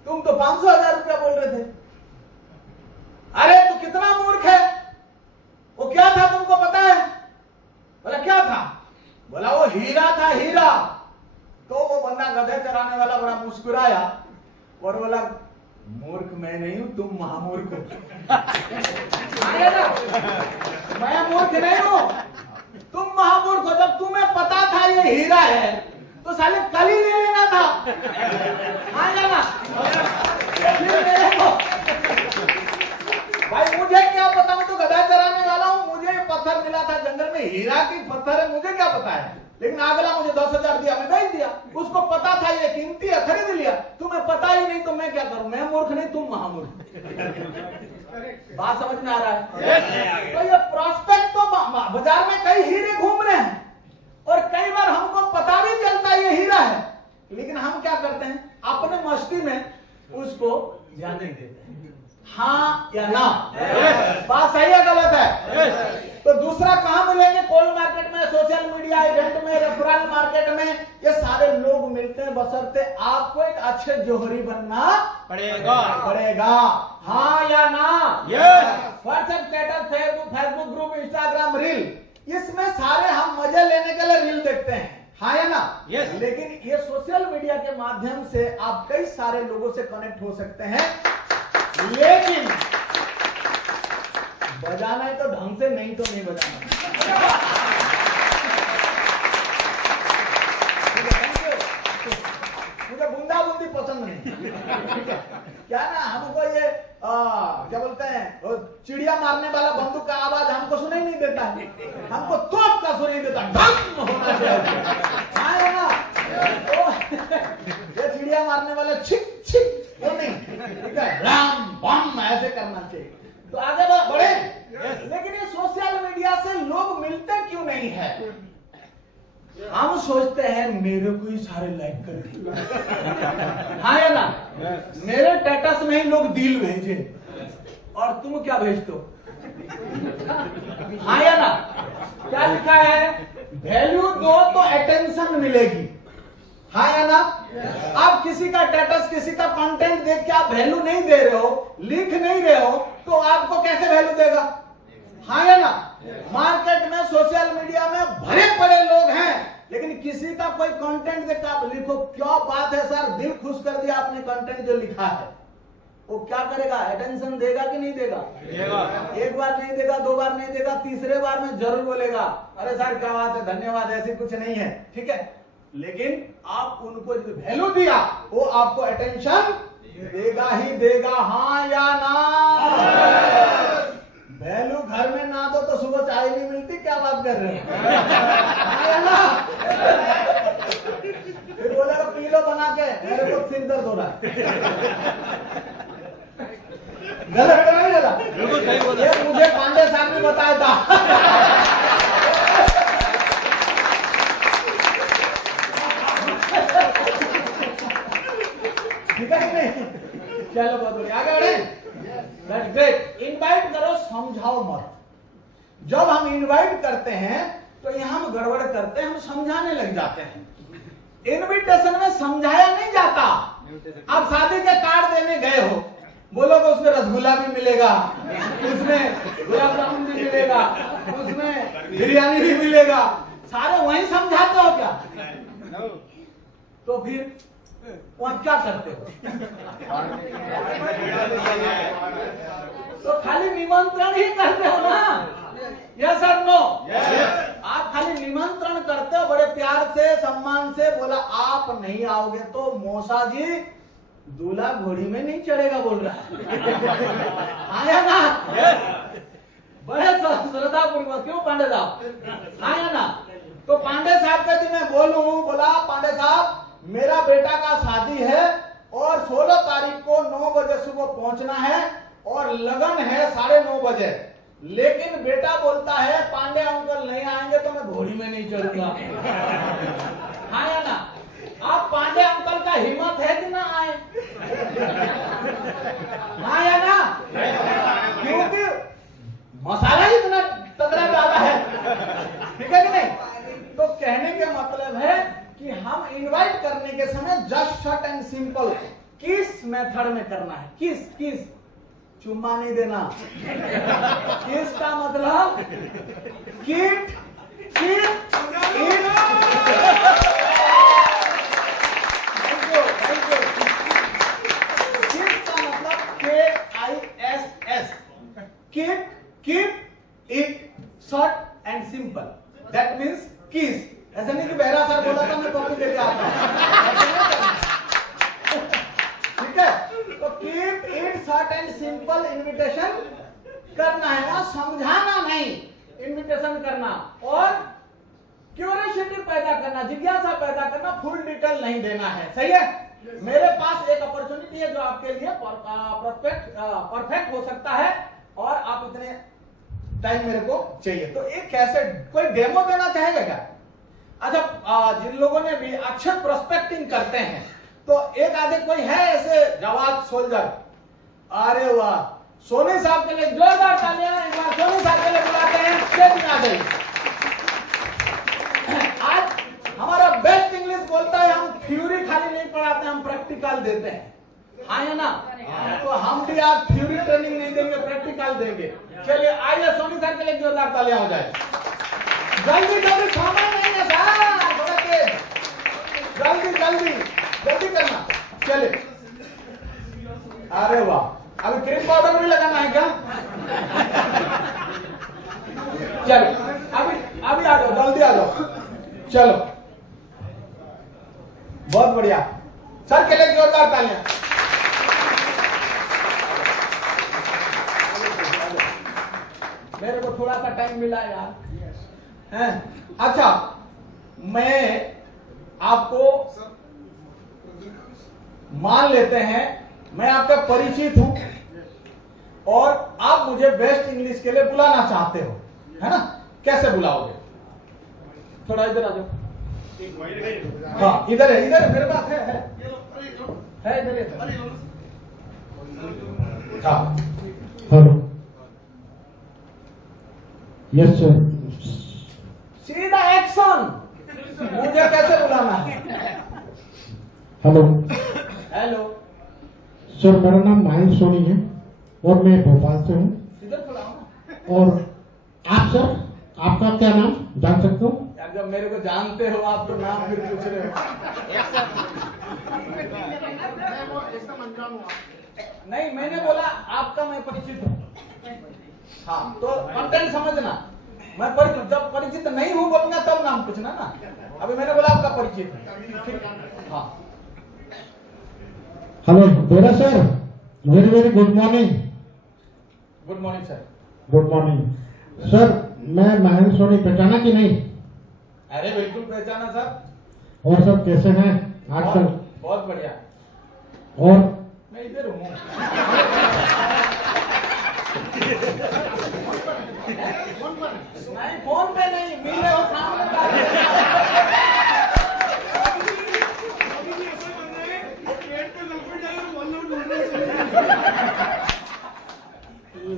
तुम तो 500,000 रुपया बोल रहे थे। अरे तू कितना मूर्ख है, वो क्या था तुमको पता है? बोला क्या था? बोला वो हीरा था, हीरा। तो वो बंदा गधे चराने वाला बड़ा मुस्कुराया और बोला मूर्ख मैं नहीं हूं, तुम महामूर्ख हो। मैं मूर्ख नहीं हूं, तुम महामूर्ख हो। जब तुम्हें पता था ये हीरा है तो साले कल ही ले लेना था, हाँ जाना भाई। मुझे क्या पता, मैं तो गधा चराने वाला हूं, मुझे पत्थर मिला था जंगल में, हीरा की पत्थर है, मुझे क्या पता है? लेकिन अगला मुझे 10,000 दिया, मैं बेच दिया। उसको पता था ये कीमती है, खरीद लिया। तुम्हें पता ही नहीं तो मैं क्या करूं? मैं मूर्ख नहीं, तुम महामूर्ख। बात समझ में आ रहा है? तो ये प्रोस्पेक्ट तो बाजार में कई हीरे घूम रहे हैं और कई बार हमको पता भी चलता ये हीरा है, लेकिन हम क्या करते हैं? अपने मस्ती में उसको ध्यान नहीं देते, हाँ या ना? बात सही है गलत है? तो दूसरा कहां मिलेंगे? कोल्ड मार्केट में, सोशल मीडिया इवेंट में, रेफरल मार्केट में, ये सारे लोग मिलते हैं, बशर्ते आपको एक अच्छे जौहरी बनना पड़ेगा, हाँ या ना? WhatsApp status, Facebook group, Instagram reel, इसमें सारे हम मजे लेने के लिए रील देखते हैं, हाँ या ना? Yes. लेकिन ये सोशल मीडिया के माध्यम से आप कई सारे लोगों से कनेक्ट हो सकते हैं, लेकिन बजाना है तो ढंग से, नहीं तो नहीं बजाना। मुझे बूंदा बूंदी पसंद नहीं, ठीक है? क्या ना, हमको ये क्या बोलते हैं, चिड़िया मारने वाला बंदूक का आवाज हमको सुनाई नहीं देता है, हमको तोप का सुनाई देता है, ढंग होना चाहिए। हाँ है ना? तो ये चिड़िया मारने वाला छिक छिक वो नहीं, ठीक है? राम बम ऐसे करना चाहिए। तो आगे बढ़े। लेकिन ये सोशल मीडिया से लोग मिलते क्यों नहीं है? हम सोचते हैं मेरे को ही सारे लाइक कर, हाँ या ना? मेरे स्टेटस में ही लोग दिल भेजे और तुम क्या भेजते हो? हाँ या ना? क्या लिखा है? वैल्यू दो तो अटेंशन मिलेगी, हाँ या ना? आप किसी का स्टेटस, किसी का कंटेंट देख के आप वैल्यू नहीं दे रहे हो, लिख नहीं रहे हो, तो आपको कैसे वैल्यू देगा? हाँ या ना? मार्केट में, सोशल मीडिया में भरे पड़े लोग हैं, लेकिन किसी का कोई कंटेंट देख के आप लिखो, क्या बात है सर, दिल खुश कर दिया आपने कंटेंट जो लिखा है, वो क्या करेगा? अटेंशन देगा कि नहीं देगा? एक बार नहीं देगा, दो बार नहीं देगा, तीसरे बार में जरूर बोलेगा, अरे सर क्या बात है, धन्यवाद, ऐसी कुछ नहीं है, ठीक है? लेकिन आप उनको जो वैल्यू दिया वो आपको अटेंशन देगा ही देगा, हाँ या ना? वैल्यू घर में ना दो तो सुबह चाय नहीं मिलती, क्या बात कर रहे हैं? हाँ या ना? फिर बोलेगा पी लो बना के, मेरे को सिर दर्द हो रहा है। गलत तो नहीं बोला? बिल्कुल सही बोला। ये मुझे पांडे साहब ने बताया था। ठीक है कि नहीं? चलो बहुत बढ़िया, आगे बढ़े। That's great. इनवाइट करो, समझाओ मत। जब हम इनवाइट करते हैं तो यहाँ हम गड़बड़ करते हैं, हम समझाने लग जाते हैं। इनविटेशन में समझाया नहीं जाता। आप शादी के कार्ड देने गए हो, बोलोगे उसमें रसगुल्ला भी मिलेगा, उसमें गुलाब जामुन भी मिलेगा, उसमें बिरयानी भी मिलेगा, सारे वहीं समझाते हो क्या? तो फिर वहां क्या करते हो? तो खाली निमंत्रण ही करते हो ना? यस और नो? आप खाली निमंत्रण करते हो बड़े प्यार से, सम्मान से, बोला आप नहीं आओगे तो मौसा जी दूल्हा घोड़ी में नहीं चढ़ेगा बोल रहा है। आया ना? बड़े श्रद्धा पूर्वक, क्यों पांडे साहब? आया ना? तो पांडे साहब का जी मैं बोलूं, बोला पांडे साहब मेरा बेटा का शादी है और 16 तारीख को 9 बजे सुबह पहुंचना है और लगन है 9:30 बजे, लेकिन बेटा बोलता है पांडे अंकल नहीं आएंगे तो मैं घोड़ी में नहीं चढ़ूंगा। हाँ या ना? आप पांडे अंकल का हिम्मत है कि ना आए? हाँ या ना? क्योंकि मसाला ही इतना तगड़ा ज्यादा है, ठीक है कि नहीं? तो कहने का मतलब है कि हम इनवाइट करने के समय जस्ट शॉर्ट एंड सिंपल किस मेथड में करना है। किस चुम्मा नहीं देना। किस का मतलब किट किस का मतलब KISS, kit it short and simple, that means किस। ऐसा नहीं कि बहरा सर बोला था मैं कॉपी लेके आता हूं, ठीक है? तो keep it short and simple invitation करना है, वहां समझाना नहीं, इनविटेशन करना और क्यूरियोसिटी पैदा करना, जिज्ञासा पैदा करना, फुल डिटेल नहीं देना है। सही है? मेरे पास एक अपॉर्चुनिटी है जो आपके लिए परफेक्ट हो सकता है और आप इतने टाइम मेरे को चाहिए, तो एक कैसे कोई डेमो देना चाहेगा क्या? अच्छा, जिन लोगों ने भी अच्छे प्रोस्पेक्टिंग करते हैं तो एक आधे कोई है ऐसे जवाब सोल्जर? अरे वाह, सोनी साहब के लिए जोरदार तालियां। एक बार सोनी साहब के लिए बुलाते हैं, स्टेज में आ गई। आज हमारा बेस्ट इंग्लिश बोलता है, हम थ्योरी खाली नहीं पढ़ाते, हम प्रैक्टिकल देते हैं। हाँ या ना? तो हम भी आज थ्योरी ट्रेनिंग नहीं देंगे, प्रैक्टिकल देंगे। चलिए आइए, सोनी साहब के लिए जोरदार तालियां हो जाए। जल्दी समय नहीं है साहब, चलो, बहुत बढ़िया सर, के लिए जोरदार तालियां। मेरे को थोड़ा सा टाइम मिला यार, हैं? अच्छा, मैं आपको मान लेते हैं मैं आपका परिचित हूं और आप मुझे बेस्ट इंग्लिश के लिए बुलाना चाहते हो, है ना? कैसे बुलाओगे? थोड़ा इधर आ जाओ। हाँ, इधर है, इधर मेरे पास है इधर। हाँ, हेलो, यस सर। सीधा एक्शन, मुझे कैसे बुलाना है? हेलो हेलो, सर, मेरा नाम महेंद्र सोनी है और मैं भोपाल से हूँ। इधर बुलाओ ना और आप सर, आपका क्या नाम जान सकता हूँ? यार, जब मेरे को जानते हो आप तो नाम फिर पूछ रहे हो। नहीं, मैंने बोला आपका मैं परिचित हूँ। हाँ, तो कंटेंट समझना, मैं परिचित, जब परिचित नहीं हूँ बोलूंगा तब नाम पूछना ना। अभी मैंने बोला आपका परिचित है, ठीक? हाँ, हेलो बेरा sir, very very good morning. Good morning sir. Good morning sir, मैं महेंद्र सोनी, पहचाना कि नहीं? अरे बिल्कुल पहचाना सर। और सब कैसे हैं आजकल? बहुत बढ़िया। और मैं इधर हूँ। नहीं, फोन पे नहीं, मिले हो सामने बात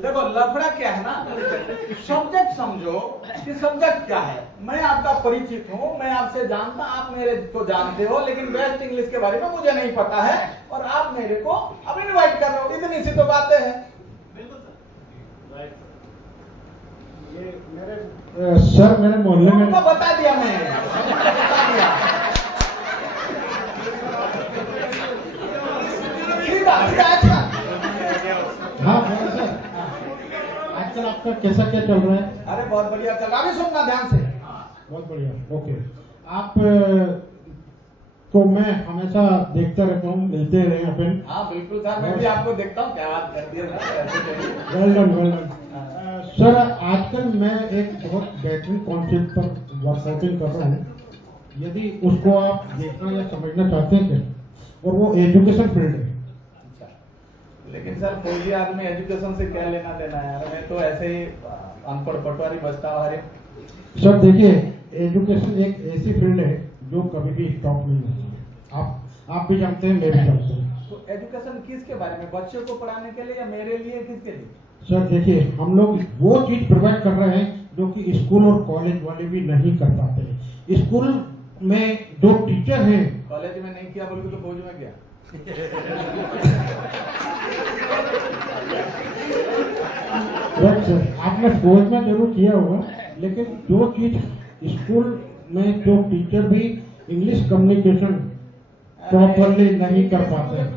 देखो, लफड़ा क्या है ना, सब्जेक्ट समझो कि सब्जेक्ट क्या है। मैं आपका परिचित हूँ, मैं आपसे जानता, आप मेरे को जानते हो, लेकिन बेस्ट इंग्लिश के बारे में मुझे नहीं पता है और आप मेरे को अब इनवाइट कर रहे हो, इतनी सी तो बातें हैं। सर, मेरे मोहल्ले में उनको बता दिया मैंने, बता दिया। सीधा अच्छा। हाँ बेरा सर, आजकल आपका कैसा क्या चल रहा है? अरे बहुत बढ़िया चल रहा है, अभी सुनना ध्यान से। बहुत बढ़िया, ओके। आप तो मैं हमेशा देखता रहता हूँ, मिलते रहे अपन। हाँ बिल्कुल सर, मैं भी आपको देखता हूँ, क्या बात करती है। Well done, well done. Sir, आजकल मैं एक बहुत बेहतरीन कॉन्सेप्ट पर वर्कआउटिंग कर रहा हूँ, यदि उसको आप देखना या समझना चाहते हैं क्या, और वो एजुकेशन फील्ड है। लेकिन सर, कोई भी आदमी एजुकेशन से क्या लेना देना है यार, मैं तो ऐसे ही अनपढ़ पटवारी बचता हुआ। सर देखिए, एजुकेशन एक ऐसी फील्ड है जो कभी भी स्टॉप नहीं होती है। आप भी जानते हैं, मैं भी जानता हूँ। तो एजुकेशन किसके बारे में, बच्चों को पढ़ाने के लिए या मेरे लिए, किसके लिए? सर देखिए, हम लोग वो चीज प्रोवाइड कर रहे हैं जो कि स्कूल और कॉलेज वाले भी नहीं कर पाते हैं। स्कूल में जो टीचर हैं, कॉलेज में नहीं किया बोल के तो फौज में गया। सर आपने फौज में जरूर किया होगा, लेकिन जो चीज स्कूल में जो टीचर भी इंग्लिश कम्युनिकेशन प्रॉपरली नहीं कर पाते हैं।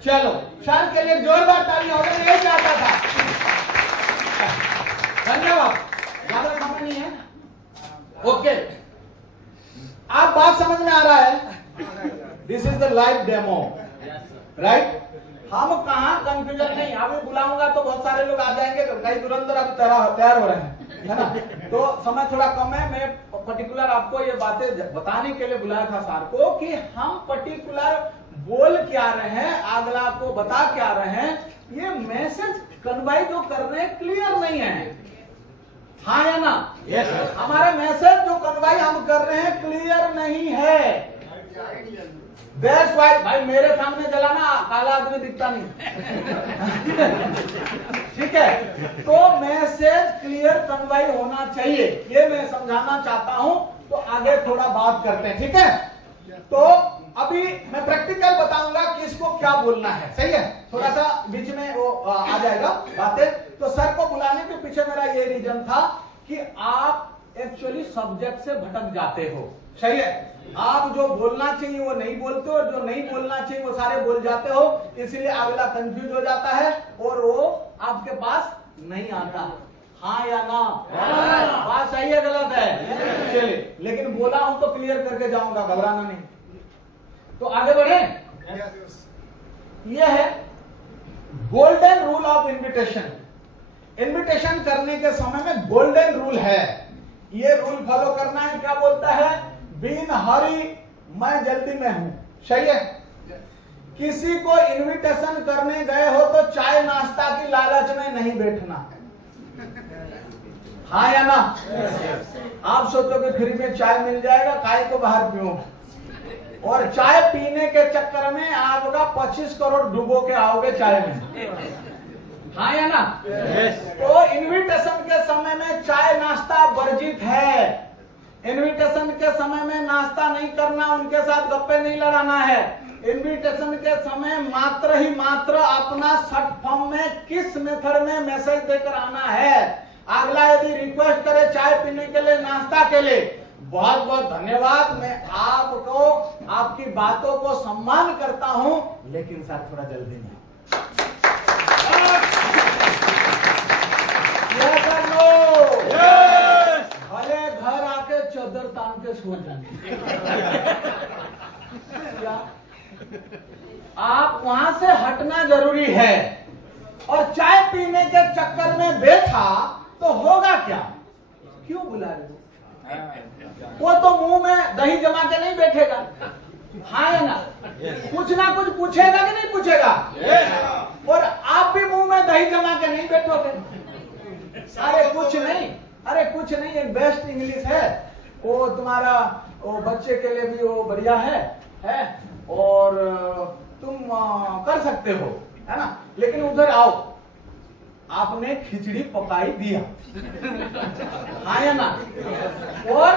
चलो, सर के लिए जोरदार ताली हो गई, यही चाहता था। धन्यवाद, ज्यादा समय नहीं है। ओके, आप बात समझ में आ रहा है? This is the live demo, right? हम कहा कंफ्यूजन नहीं, अभी बुलाऊंगा तो बहुत सारे लोग आ जाएंगे, तो कई तुरंत अभी तैयार हो रहे हैं, है ना? तो समय थोड़ा कम है, मैं पर्टिकुलर आपको ये बातें बताने के लिए बुलाया था सर को कि हम पर्टिकुलर बोल क्या रहे हैं, अगला को बता क्या रहे हैं, ये मैसेज कन्वाई जो कर रहे हैं क्लियर नहीं है। हाँ या ना? यस। हमारे मैसेज जो कन्वाई हम कर रहे हैं क्लियर नहीं है। That's why, भाई मेरे सामने जलाना, काला आदमी दिखता नहीं। ठीक है, तो मैसेज क्लियर कन्वाई होना चाहिए, ये मैं समझाना चाहता हूं। तो आगे थोड़ा बात करते हैं, ठीक है? तो अभी मैं प्रैक्टिकल बताऊंगा कि इसको क्या बोलना है, सही है? थोड़ा सा बीच में वो आ जाएगा बातें। तो सर को बुलाने के पीछे मेरा ये रीजन था कि आप एक्चुअली सब्जेक्ट से भटक जाते हो, सही है? आप जो बोलना चाहिए वो नहीं बोलते हो, जो नहीं बोलना चाहिए वो सारे बोल जाते हो, इसलिए अगला कंफ्यूज हो जाता है और वो आपके पास नहीं आता। हाँ या ना? बात सही है गलत है? चलिए, लेकिन बोला हूं तो क्लियर करके जाऊंगा, घबराना नहीं। तो आगे बढ़े। यह है golden rule of invitation. Invitation करने के समय में गोल्डन रूल है, ये रूल फॉलो करना है। क्या बोलता है? बिन हरी, मैं जल्दी में हूं। सही है। किसी को इनविटेशन करने गए हो तो चाय नाश्ता की लालच में नहीं बैठना, हाँ या ना? आप सोचोगे फ्री में चाय मिल जाएगा, काय को बाहर पियो, और चाय पीने के चक्कर में आपका 25 करोड़ डूबो के आओगे चाय में, हाँ या ना? तो इनविटेशन के समय में चाय नाश्ता वर्जित है। इनविटेशन के समय में नाश्ता नहीं करना, उनके साथ गप्पे नहीं लड़ाना है। इनविटेशन के समय मात्र ही मात्र अपना शॉर्ट फॉर्म में किस मेथड में मैसेज देकर आना है। अगला यदि रिक्वेस्ट करे चाय पीने के लिए, नाश्ता के लिए, बहुत बहुत धन्यवाद, मैं आपको आपकी बातों को सम्मान करता हूं, लेकिन सर थोड़ा जल्दी में। भले घर आके चादर तान के सो जाए, आप वहां से हटना जरूरी है। और चाय पीने के चक्कर में बैठा तो होगा क्या? क्यों बुला रहे हो? वो तो मुंह में दही जमा के नहीं बैठेगा, हाँ या ना? कुछ ना कुछ पूछेगा कि नहीं पूछेगा? और आप भी मुंह में दही जमा के नहीं बैठोगे। अरे कुछ नहीं, एक बेस्ट इंग्लिश है वो तुम्हारा, वो बच्चे के लिए भी वो बढ़िया है और तुम कर सकते हो, है ना? लेकिन उधर आओ, आपने खिचड़ी पकाई दिया, हाँ या ना? और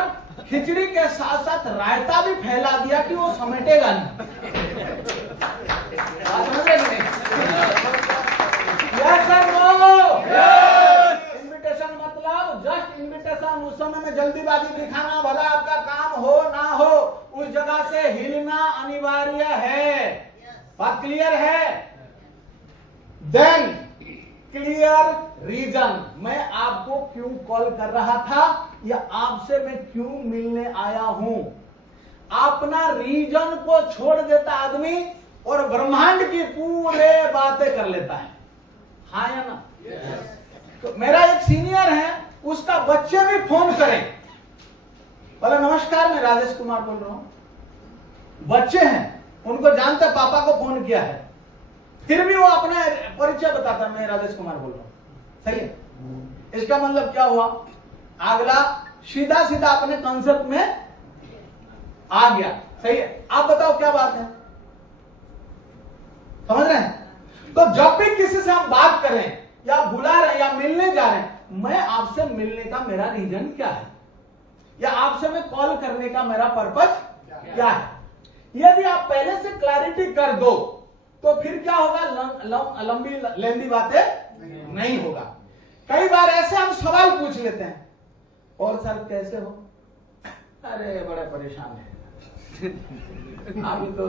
खिचड़ी के साथ साथ रायता भी फैला दिया कि वो समेटेगा नहीं। बात समझ रहे कि नहीं? Yes sir, no. इन्विटेशन मतलब जस्ट इन्विटेशन। उस समय में जल्दीबाजी दिखाना, भला आपका काम हो ना हो, उस जगह से हिलना अनिवार्य है। बात क्लियर है? देन क्लियर रीजन, मैं आपको क्यों कॉल कर रहा था या आपसे मैं क्यों मिलने आया हूं। अपना रीजन को छोड़ देता आदमी और ब्रह्मांड की पूरे बातें कर लेता है, हाँ या ना? तो मेरा एक सीनियर है, उसका बच्चे भी फोन करें, बोले नमस्कार मैं राजेश कुमार बोल रहा हूं। बच्चे हैं, उनको जानते पापा को फोन किया है, फिर भी वो अपने परिचय बताता मैं राजेश कुमार बोल रहा हूं। सही है। इसका मतलब क्या हुआ? अगला सीधा सीधा अपने कंसेप्ट में आ गया। सही है। आप बताओ क्या बात है, समझ रहे हैं? तो जब भी किसी से हम बात करें या बुला रहे हैं या मिलने जा रहे हैं, मैं आपसे मिलने का मेरा रीजन क्या है या आपसे मैं कॉल करने का मेरा पर्पज क्या है। यदि आप पहले से क्लैरिटी कर दो तो फिर क्या होगा? लंबी लेंदी बातें नहीं होगा। कई बार ऐसे हम सवाल पूछ लेते हैं, और सर कैसे हो? अरे बड़े परेशान है, अभी तो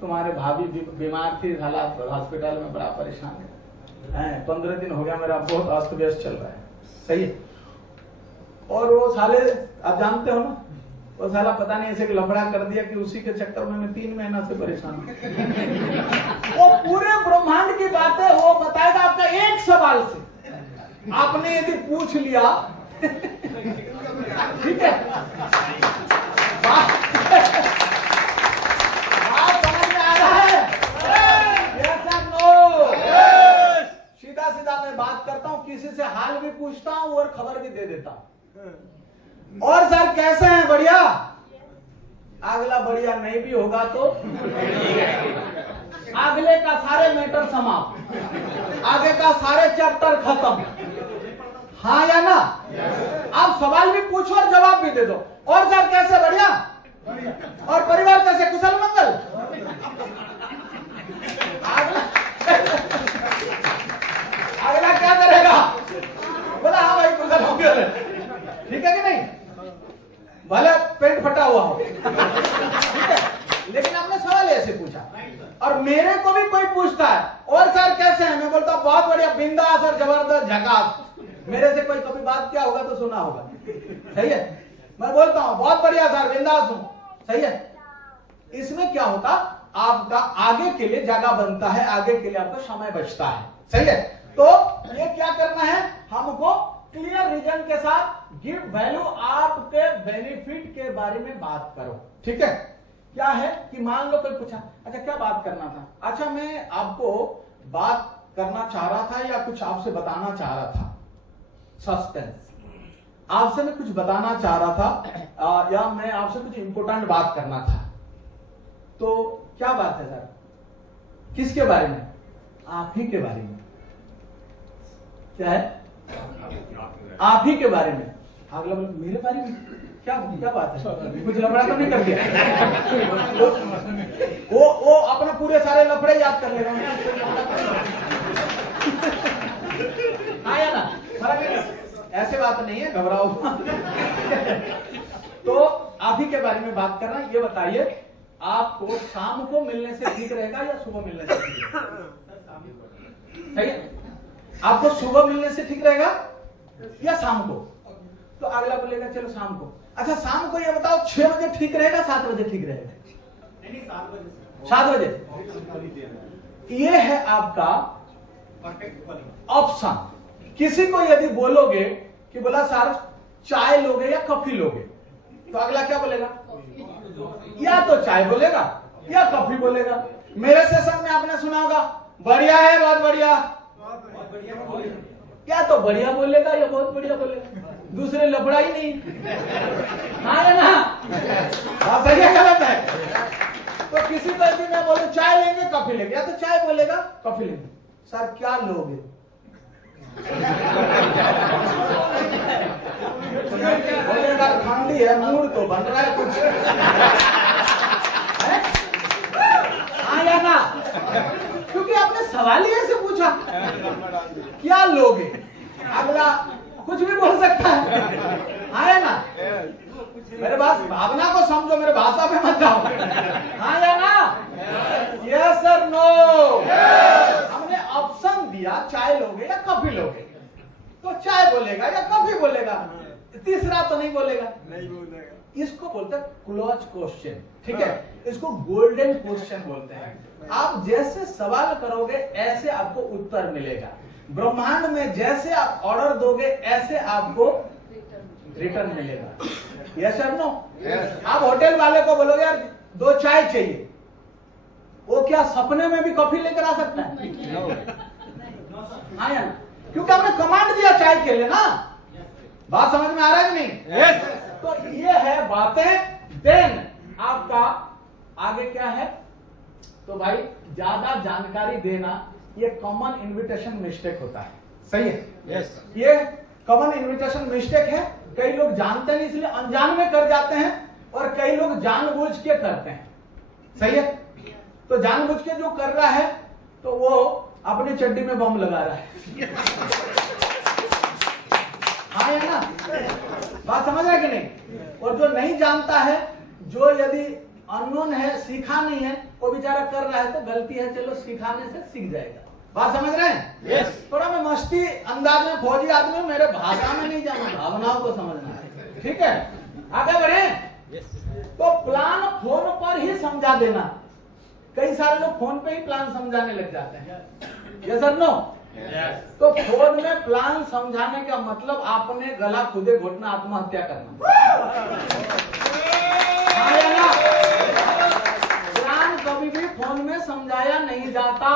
तुम्हारे भाभी बीमार थी, हालात हॉस्पिटल में, बड़ा परेशान है, 15 दिन हो गया, मेरा बहुत अस्त व्यस्त चल रहा है। सही है। और वो साले आप जानते हो ना, वो साला पता नहीं ऐसे लफड़ा कर दिया कि उसी के चक्कर में मैं 3 महीना से परेशान हूं। वो पूरे ब्रह्मांड की बातें वो बताएगा आपका एक सवाल से। आपने यदि पूछ लिया, ठीक है, बात समझ में आ रहा है? Yes or no? सीधा सीधा मैं बात करता हूं, किसी से हाल भी पूछता हूं और खबर भी दे देता हूं। और सर कैसे हैं? बढ़िया। अगला बढ़िया नहीं भी होगा तो अगले का सारे मैटर समाप्त, आगे का सारे चैप्टर खत्म, हाँ या ना? आप सवाल भी पूछो और जवाब भी दे दो। और सर कैसे? बढ़िया। और परिवार कैसे? कुशल मंगल। अगला क्या करेगा? बोला हाँ भाई कुशल मंगल, ठीक है कि नहीं? भले पेट फटा हुआ हो, ठीक है, लेकिन आपने सवाल ऐसे पूछा। और मेरे को भी कोई पूछता है और सर कैसे हैं, मैं बोलता हूं बहुत बढ़िया, बिंदास और जबरदस्त झकास। मेरे से कोई कभी बात किया होगा तो सुना होगा, सही है। मैं बोलता हूँ बहुत बढ़िया सर, बिंदास हूं, सही है। इसमें क्या होता, आपका आगे के लिए जगह बनता है, आगे के लिए आपका समय बचता है, सही है। तो ये क्या करना है, हमको क्लियर रीजन के साथ गिव वैल्यू, आपके बेनिफिट के बारे में बात करो, ठीक है। क्या है कि मान लो कोई पूछा, अच्छा क्या बात करना था, अच्छा मैं आपको बात करना चाह रहा था या कुछ आपसे बताना चाह रहा था, सस्पेंस, आपसे मैं कुछ बताना चाह रहा था या मैं आपसे कुछ इंपॉर्टेंट बात करना था। तो क्या बात है सर, किसके बारे में, आप ही के बारे में। क्या है, आप ही के बारे में। अगला बोले मेरे बारे में, क्या क्या बात है, कुछ लफड़ा तो नहीं कर दिया। वो अपने पूरे सारे लफड़े याद कर लेगा, आया ना, ऐसे बात नहीं है, घबराओ। तो आप ही के बारे में बात करना। ये बताइए आपको शाम को मिलने से ठीक रहेगा या सुबह मिलने से ठीक रहेगा, सही है। आपको सुबह मिलने से ठीक रहेगा या शाम को। तो अगला बोलेगा चलो शाम को। अच्छा शाम को ये बताओ 6 बजे ठीक रहेगा 7 बजे ठीक रहेगा, 7 बजे। ये है आपका ऑप्शन। किसी को यदि बोलोगे कि बोला सर चाय लोगे या कॉफी लोगे, तो अगला क्या बोलेगा, या तो चाय बोलेगा या कॉफी बोलेगा। मेरे सेशन में आपने सुना होगा बढ़िया है, बहुत बढ़िया, या तो बढ़िया बोलेगा या बहुत बढ़िया बोलेगा, दूसरे लफड़ा ही नहीं। हाँ है ना, सही है गलत है। तो किसी को यदि मैं बोलूं चाय लेंगे कॉफी लेंगे, या तो चाय बोलेगा कॉफी लेंगे। सर क्या लोगे, बोलेगा ठंडी है, मूड तो बन रहा है कुछ, हाँ या ना, क्योंकि आपने सवाल ही ऐसे पूछा क्या लोगे, अगला कुछ भी बोल सकता है, हाँ या ना। मेरे पास भावना को समझो, मेरे भाषा पे मत जाओ, हाँ या ना, यस और नो। हमने ऑप्शन दिया चाय लोगे या कॉफी लोगे, तो चाय बोलेगा या कॉफी बोलेगा, तीसरा तो नहीं बोलेगा। इसको बोलते हैं क्लोज क्वेश्चन, ठीक है। इसको गोल्डन क्वेश्चन बोलते हैं। आप जैसे सवाल करोगे ऐसे आपको उत्तर मिलेगा। ब्रह्मांड में जैसे आप ऑर्डर दोगे ऐसे आपको रिटर्न मिलेगा। यस और नो। आप होटल वाले को बोलोगे यार 2 चाय चाहिए, वो क्या सपने में भी कॉफी लेकर आ सकता है, हाँ या ना, क्योंकि आपने कमांड दिया चाय के लिए ना। बात समझ में आ रहा है कि नहीं? तो ये है बातें। देन आपका आगे क्या है, तो भाई ज्यादा जानकारी देना ये कॉमन इन्विटेशन मिस्टेक होता है, सही है। ये कॉमन इन्विटेशन मिस्टेक है। कई लोग जानते नहीं इसलिए अनजान में कर जाते हैं, और कई लोग जानबूझ के करते हैं, सही है। तो जानबूझ के जो कर रहा है तो वो अपनी चड्डी में बम लगा रहा है, हाँ या ना, बात समझ रहे कि नहीं। और जो नहीं जानता है, जो यदि अननोन है, सीखा नहीं है, वो बेचारा कर रहा है तो गलती है, चलो सिखाने से सीख जाएगा। बात समझ रहे हैं? yes. थोड़ा मैं मस्ती अंदाज में फौजी आदमी हूं, मेरे भाषा में नहीं जाना, भावनाओं को समझना है, ठीक है। आगे बढ़े। yes. तो प्लान फोन पर ही समझा देना। कई सारे लोग फोन पे ही प्लान समझाने लग जाते हैं, यस और नो। तो फोन में प्लान समझाने का मतलब आपने गला खुदे घोटना, आत्महत्या करना, हाँ या ना। प्लान कभी भी फोन में समझाया नहीं जाता।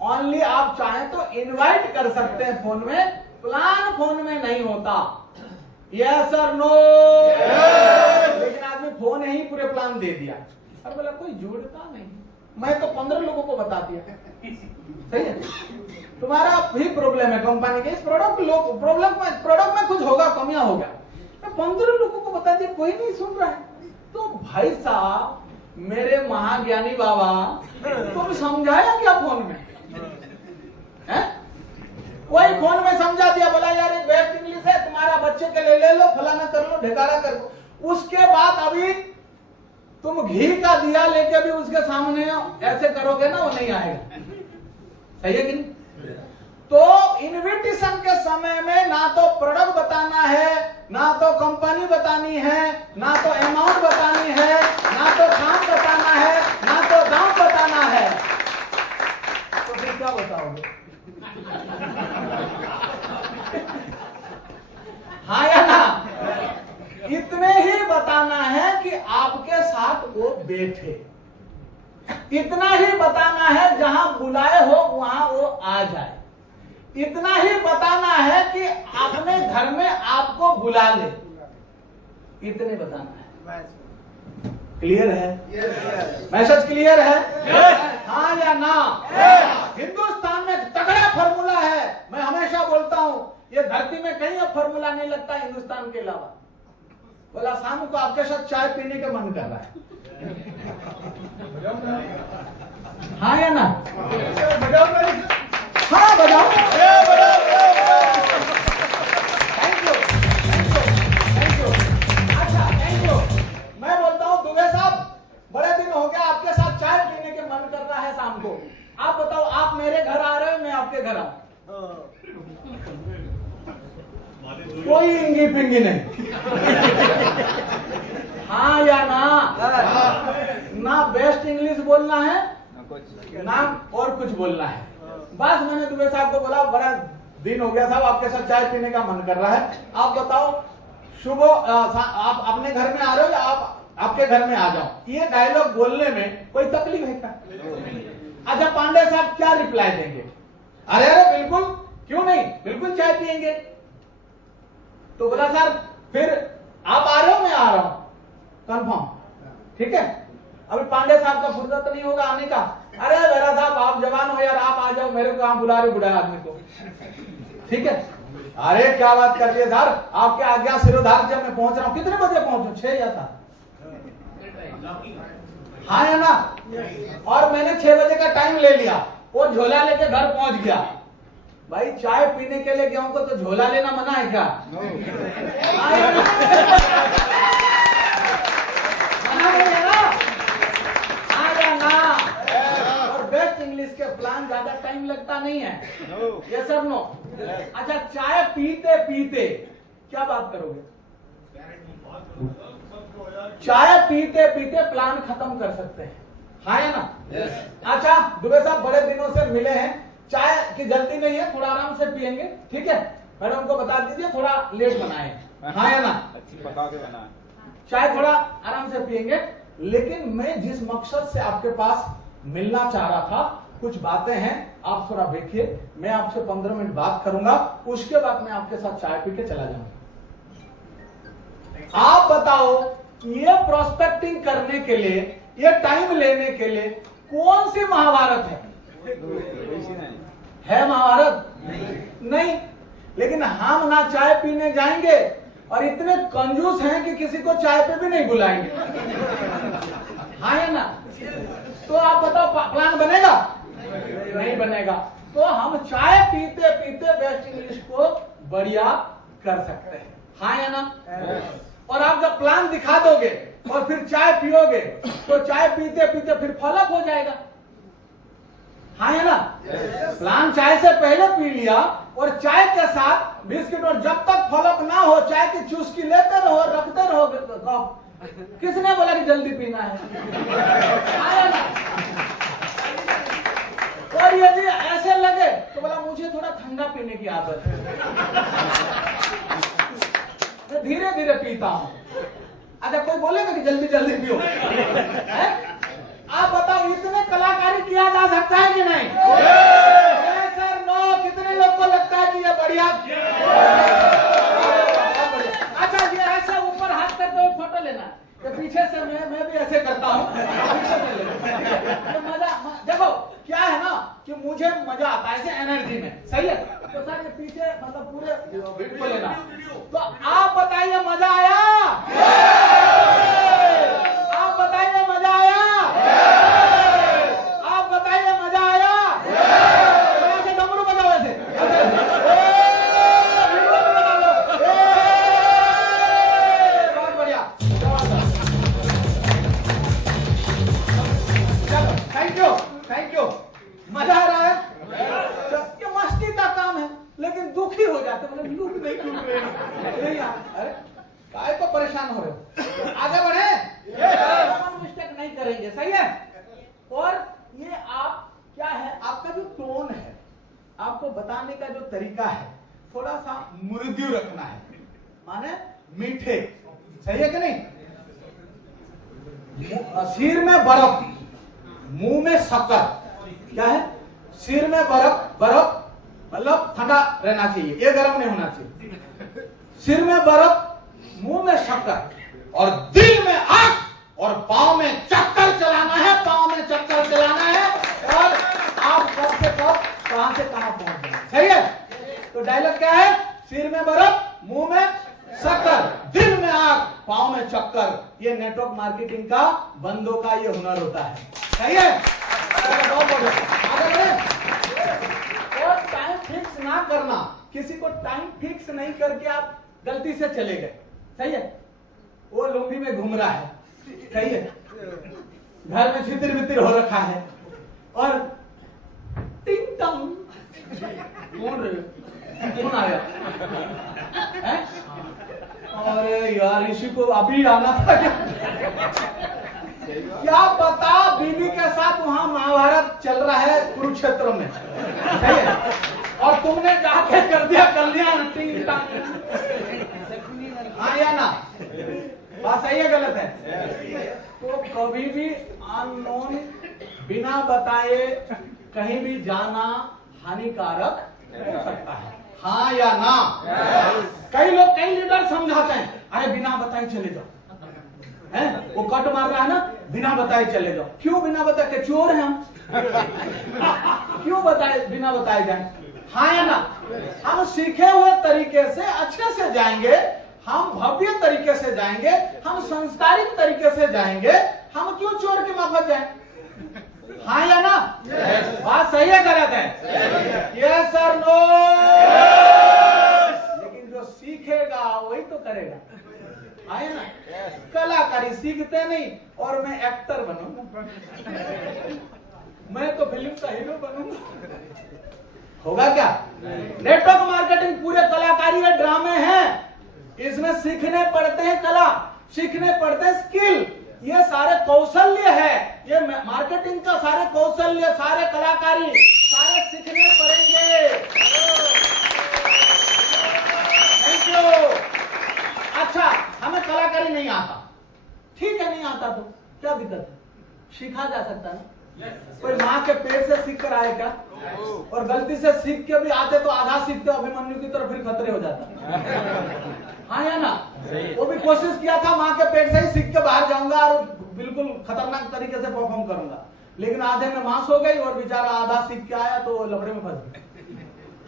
ओनली आप चाहें तो इनवाइट कर सकते हैं फोन में, प्लान फोन में नहीं होता। यस और नो। लेकिन आदमी फोन ही पूरे प्लान दे दिया, अब बोला कोई जोड़ता नहीं, मैं तो 15 लोगों को बता दिया, सही है। तुम्हारा भी प्रॉब्लम है कंपनी के, इस प्रोडक्ट प्रोडक्ट में कुछ होगा, कमियां होगा, 15 लोगों को बता दिया, कोई नहीं सुन रहा है। तो भाई साहब, मेरे महाज्ञानी बाबा, तुम समझाया क्या फोन में है? कोई फोन में समझा दिया, बोला यार एक बेस्ट इंग्लिश है, तुम्हारा बच्चे के लिए ले लो, फलाना कर लो, ढेकारा कर लो। उसके बाद अभी तुम घी का दिया लेके भी उसके सामने ऐसे करोगे ना, वो नहीं आएगा, सही है कि नहीं। तो इनविटेशन के समय में ना तो प्रोडक्ट बताना है, ना तो कंपनी बतानी है, ना तो अमाउंट बतानी है, ना तो काम बताना है, ना तो दाम बताना है, तो फिर क्या बताओगे? हाँ या ना? इतने ही बताना है कि आपके साथ वो बैठे, इतना ही बताना है जहां बुलाए हो वहां वो आ जाए, इतना ही बताना है कि अपने घर में आपको बुला ले, इतने बताना है। क्लियर है? मैसेज क्लियर है? हाँ या ना? हिंदुस्तान में तगड़ा फॉर्मूला है, मैं हमेशा बोलता हूं, ये धरती में कहीं अब फॉर्मूला नहीं लगता हिंदुस्तान के अलावा। बोला शाम को आपके साथ चाय पीने का मन कर रहा है, हाँ या ना? हाँ बजाओ। Thank you, thank you. अच्छा थैंक यू। मैं बोलता हूँ दुबे साहब, बड़े दिन हो गया आपके साथ चाय पीने के मन कर रहा है शाम को, आप बताओ, आप मेरे घर आ रहे हो, मैं आपके घर आऊं, कोई इंगी पिंगी नहीं, हाँ या ना? ना बेस्ट इंग्लिश बोलना है ना और कुछ बोलना है, बस मैंने दुबे साहब को बोला बड़ा दिन हो गया साहब आपके साथ चाय पीने का मन कर रहा है, आप बताओ सुबह आप अपने घर में आ रहे हो या आप आपके घर में आ जाओ, ये डायलॉग बोलने में कोई तकलीफ है क्या? अच्छा पांडे साहब क्या रिप्लाई देंगे? अरे अरे बिल्कुल, क्यों नहीं, बिल्कुल चाय पियेंगे। तो बोला सर फिर आप आ रहे हो, मैं आ रहा हूं, कंफर्म, ठीक है? अभी पांडे साहब का फुर्सत नहीं होगा आने का, अरे मेरा साहब आप जवान हो यार, आप आ जाओ, मेरे को कहां बुला रहे बुढ़ा आदमी को, ठीक है? अरे क्या बात कर दिए सर, आपके आज्ञा सिरोधार जब मैं पहुंच रहा हूं, कितने बजे पहुंचू, 6 या 7? हाँ या ना? और मैंने 6 बजे का टाइम ले लिया, वो झोला लेके घर पहुंच गया। भाई चाय पीने के लिए गया हूं तो झोला लेना मना है क्या? हाँ या ना? मना नहीं है ना? हाँ या ना? और बेस्ट इंग्लिश के प्लान ज्यादा टाइम लगता नहीं है, ये सर नो। अच्छा चाय पीते पीते क्या बात करोगे? चाय पीते पीते प्लान खत्म कर सकते हैं, हाँ या ना? अच्छा दुबे साहब बड़े दिनों से मिले हैं, चाय की जल्दी नहीं है, थोड़ा आराम से पियेंगे, ठीक है? मैडम को बता दीजिए थोड़ा लेट बनाए, हाँ या ना? बता के बनाए, चाय थोड़ा आराम से पियेंगे, लेकिन मैं जिस मकसद से आपके पास मिलना चाह रहा था, कुछ बातें हैं, आप थोड़ा देखिए, मैं आपसे 15 मिनट बात करूंगा, उसके बाद मैं आपके साथ चाय पी के चला जाऊंगा। आप बताओ ये प्रोस्पेक्टिंग करने के लिए, ये टाइम लेने के लिए कौन सी महाभारत है? है महाभारत? नहीं। लेकिन हम ना चाय पीने जाएंगे और इतने कंजूस हैं कि किसी को चाय पे भी नहीं बुलाएंगे, हाँ या ना? तो आप बताओ प्लान बनेगा? नहीं बनेगा। तो हम चाय पीते पीते बेस्ट इंग्लिश को बढ़िया कर सकते हैं, हाँ या ना? और आप जब प्लान दिखा दोगे और फिर चाय पियोगे तो चाय पीते पीते फिर फॉलोअप हो जाएगा, हाँ या ना? प्लान चाय से पहले पी लिया और चाय के साथ बिस्किट, और जब तक फॉलोअप ना हो चाय की चुस्की लेते रहो, रखते रहो कप। किसने बोला कि जल्दी पीना है, हाँ या ना? और यदि ऐसे लगे तो बोला मुझे थोड़ा ठंडा पीने की आदत है, मैं धीरे धीरे पीता हूं। अच्छा कोई बोलेगा कि जल्दी जल्दी पियो, आप बताओ इतने कलाकारी किया जा सकता है कि नहीं? सर नो, कितने लोग को लगता है कि ये बढ़िया? अच्छा ये ऐसे ऊपर हाथ करते हुए फोटो लेना, तो पीछे से मैं भी ऐसे करता हूँ, पीछे से लेना, तो मजा देखो क्या है ना कि मुझे मजा आता है ऐसे एनर्जी में, सही है? तो सर ये पीछे मतलब पूरे वीडियो लेना, तो आप बताइए मजा आया? आप बताइए मजा आया? आप बताइए मजा आया? ऐसे डमरू बजाओ, ऐसे बहुत बढ़िया, चलो थैंक यू, थैंक यू। मजा आ रहा है? ये मस्ती का काम हो रहे हो, आगे बढ़े, मिस्टेक नहीं करेंगे, सही है। और ये आप क्या है, आपका जो टोन है, आपको बताने का जो तरीका है, थोड़ा सा मृदु रखना है, माने मीठे, सही है कि नहीं। सिर में बर्फ, मुंह में शक्कर, क्या है, सिर में बर्फ मतलब ठंडा रहना चाहिए, ये गर्म नहीं होना चाहिए। सिर में बर्फ, मुंह में शक्कर और दिल में आग और पांव में चक्कर चलाना है, पांव में चक्कर चलाना है और आप कब से कब कहां से कहां पहुंच गए, सही है। तो डायलॉग क्या है, सिर में बर्फ, मुंह में शक्कर, दिल में आग, पांव में चक्कर। ये नेटवर्क मार्केटिंग का बंदों का ये हुनर होता है, सही है। बहुत बढ़िया, आगे बढ़े। और टाइम फिक्स ना करना, किसी को टाइम फिक्स नहीं करके आप गलती से चले गए, सही है। वो लुंगी में घूम रहा है, सही है, घर में छितिर बितिर हो रखा है और टिंग टंग, कौन आया है? अरे यार, इसी को अभी आना था क्या पता बीबी के साथ वहां महाभारत चल रहा है कुरुक्षेत्र में, सही है, और तुमने जाके कर दिया टिंग टंग। हाँ या ना, बात सही है गलत है। तो कभी भी अननोन बिना बताए कहीं भी जाना हानिकारक हो सकता है, हाँ या ना। कई लोग, कई लीडर समझाते हैं, अरे बिना बताए चले जाओ, हैं वो कट मार रहा है ना, बिना बताए चले जाओ। क्यों बिना बताए, के चोर हैं हम क्यों बताए, बिना बताए जाए, हाँ या ना। हम सीखे हुए तरीके से अच्छे से जाएंगे, हम भव्य तरीके से जाएंगे, हम संस्कारिक तरीके से जाएंगे, हम क्यों चोर के माफक जाए, हाँ या ना। बात सही है गलत है, यस सर नो। लेकिन जो सीखेगा वही तो करेगा, आए ना। कलाकारी सीखते नहीं, और मैं एक्टर बनूंगा, मैं तो फिल्म का हीरो बनूंगा, होगा क्या। नेटवर्क मार्केटिंग पूरे कलाकारी है, ड्रामे हैं, इसमें सीखने पड़ते हैं कला, सीखने पड़ते हैं स्किल, ये सारे कौशल्य है, ये मार्केटिंग का सारे कौशल्य, सारे कलाकारी, सारे सीखने पड़ेंगे। Thank you. अच्छा, हमें कलाकारी नहीं आता, ठीक है, नहीं आता तो क्या दिक्कत है, सीखा जा सकता है। कोई माँ के पेट से सीख कर आए क्या, और गलती से सीख के भी आते तो आधा सीखते अभिमन्यु की तरफ, फिर खतरे हो जाता, हाँ या ना। वो भी कोशिश किया था, माँ के पेट से ही सीख के बाहर जाऊंगा और बिल्कुल खतरनाक तरीके से परफॉर्म करूंगा, लेकिन आधे में मांस हो गई और बेचारा आधा सीख के आया तो लफड़े में फंस गया,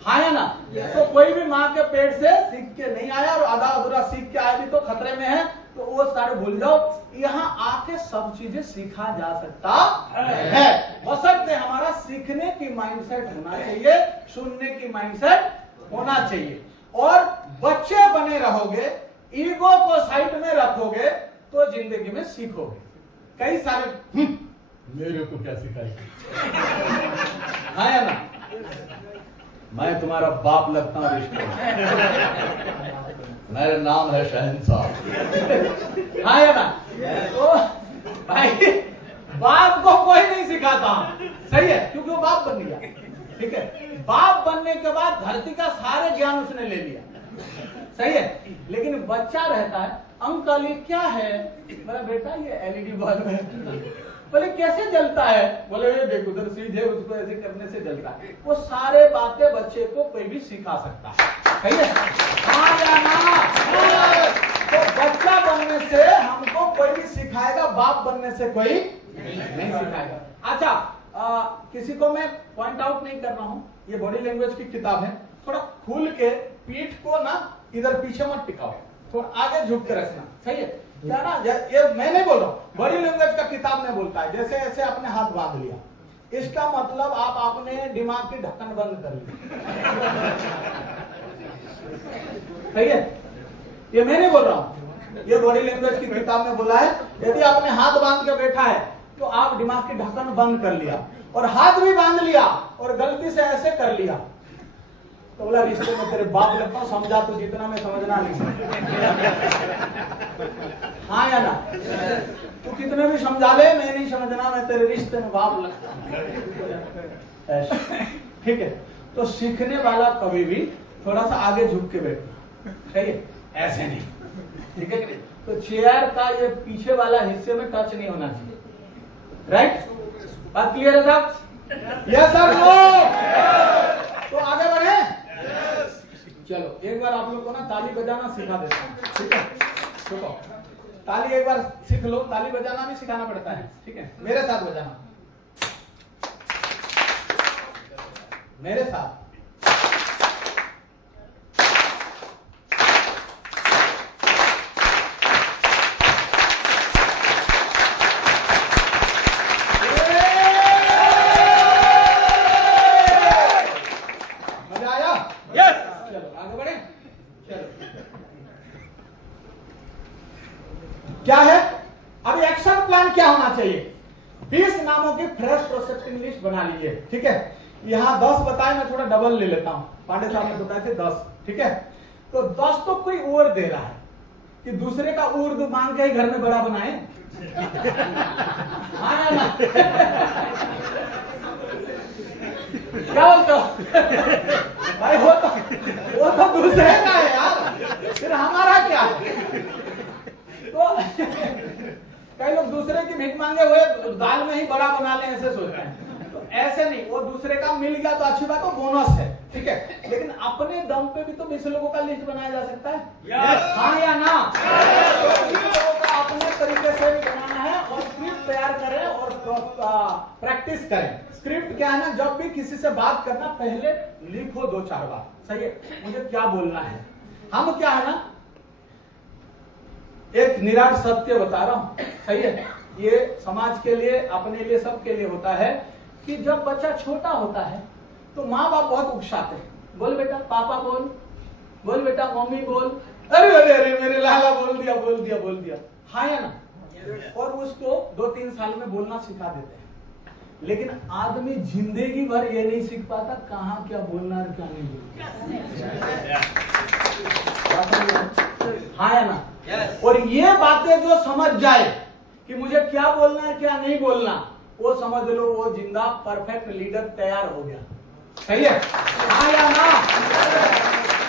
हाँ या ना। तो कोई भी माँ के पेट से सीख के नहीं आया और आधा अधूरा सीख के आया भी तो खतरे में है, तो वो सारे भूल जाओ। यहाँ आके सब चीजें सीखा जा सकता है, बशर्ते हमारा सीखने की माइंडसेट होना चाहिए, सुनने की माइंडसेट होना चाहिए। और बच्चे बने रहोगे, ईगो को साइड में रखोगे तो जिंदगी में सीखोगे। कई सारे मेरे को क्या सिखाएगी, हाँ या ना, मैं तुम्हारा बाप लगता हूं रिश्ते में, मेरा नाम है शहंशाह, हाँ या ना। तो भाई बाप को कोई नहीं सिखाता, सही है, क्योंकि वो बाप बन गया, ठीक है। बाप बनने के बाद धरती का सारे ज्ञान उसने ले लिया, सही है। लेकिन बच्चा रहता है, अंकल ये क्या है, बोला बेटा ये एलईडी बल्ब है, बोले कैसे जलता है, बोले ये देखो उधर स्विच है, उसको ऐसे करने से जलता है। वो सारे बातें बच्चे को कोई भी सिखा सकता है, सही है, हाँ या ना। तो बच्चा बनने से हमको कोई भी सिखाएगा, बाप बनने से कोई नहीं सिखाएगा। अच्छा, किसी को मैं पॉइंट आउट नहीं कर रहा हूं, ये बॉडी लैंग्वेज की किताब है, थोड़ा खुल के पीठ को ना इधर पीछे मत टिकाओ, थोड़ा आगे झुक के रखना, सही है क्या ना। ये मैं नहीं बोल रहा हूं, बॉडी लैंग्वेज का किताब में बोलता है, जैसे ऐसे अपने हाथ बांध लिया, इसका मतलब आप अपने दिमाग की ढक्कन बंद कर लिया, सही है। ये मैं नहीं बोल रहा हूं, ये बॉडी लैंग्वेज की किताब में बोला है, यदि आपने हाथ बांध के बैठा है तो आप दिमाग की ढक्कन बंद कर लिया, और हाथ भी बांध लिया और गलती से ऐसे कर लिया, तो बोला रिश्ते में तेरे बाप लगता हूं, समझा तू जितना मैं समझना नहीं। हाँ या ना? तू कितने भी समझा ले, मैं नहीं समझना, मैं तेरे रिश्ते में बाप लगता हूं। ठीक है, तो सीखने वाला कभी भी थोड़ा सा आगे झुक के बैठना, सही है, ऐसे नहीं, ठीक है। तो चेयर का ये पीछे वाला हिस्से में टच नहीं होना चाहिए, राइट? बात क्लियर है साहब? Yes sir, no? तो आगे बढ़े। चलो एक बार आप लोग को ना ताली बजाना सिखा देता हूँ, ठीक है? देखो, ताली एक बार सीख लो, ताली बजाना भी सिखाना पड़ता है, ठीक है? मेरे साथ बजाना, मेरे साथ। मजा आया? यस। चलो आगे बढ़े। चलो क्या है अभी एक्शन प्लान क्या होना चाहिए? 20 नामों की फ्रेश प्रोस्पेक्टिंग लिस्ट बना लीजिए, ठीक है? यहाँ 10 बताए, मैं थोड़ा डबल ले लेता हूँ। पांडे साहब ने बताए थे 10, ठीक है? तो 10 तो कोई और दे रहा है कि दूसरे का उर्दू मांग के ही घर में बड़ा बनाए। हाँ ना? क्या बोलते हो भाई? वो तो दूसरे का है यार, फिर हमारा क्या? तो कई लोग दूसरे की भीख मांगे हुए दाल में ही बड़ा बना लें, ऐसे सोचते हैं। तो ऐसे नहीं, वो दूसरे का मिल गया तो अच्छी बात, वो बोनस है, ठीक है? लेकिन अपने दम पे भी तो 20 लोगों का लिस्ट बनाया जा सकता है। Yes. हाँ या ना? तो 20 लोगों का अपने तरीके से भी बनाना है और स्क्रिप्ट तैयार करें और प्रैक्टिस करें। स्क्रिप्ट क्या है ना, जब भी किसी से बात करना पहले लिखो 2-4 बार, सही है, मुझे क्या बोलना है। हम क्या है ना, एक निराट सत्य बता रहा हूं, सही है? ये समाज के लिए, अपने लिए, सबके लिए होता है कि जब बच्चा छोटा होता है तो माँ बाप बहुत उकसाते हैं, बोल बेटा पापा बोल, बोल बेटा मम्मी बोल, अरे अरे अरे मेरे लाला बोल दिया बोल दिया बोल दिया, हाँ या ना? और उसको 2-3 साल में बोलना सिखा देते हैं। लेकिन आदमी जिंदगी भर ये नहीं सीख पाता कहाँ क्या बोलना है क्या नहीं बोलना, हाँ या ना? और ये बातें जो समझ जाए कि मुझे क्या बोलना है क्या नहीं बोलना, वो समझ लो वो जिंदा परफेक्ट लीडर तैयार हो गया, सही है? हाँ या ना?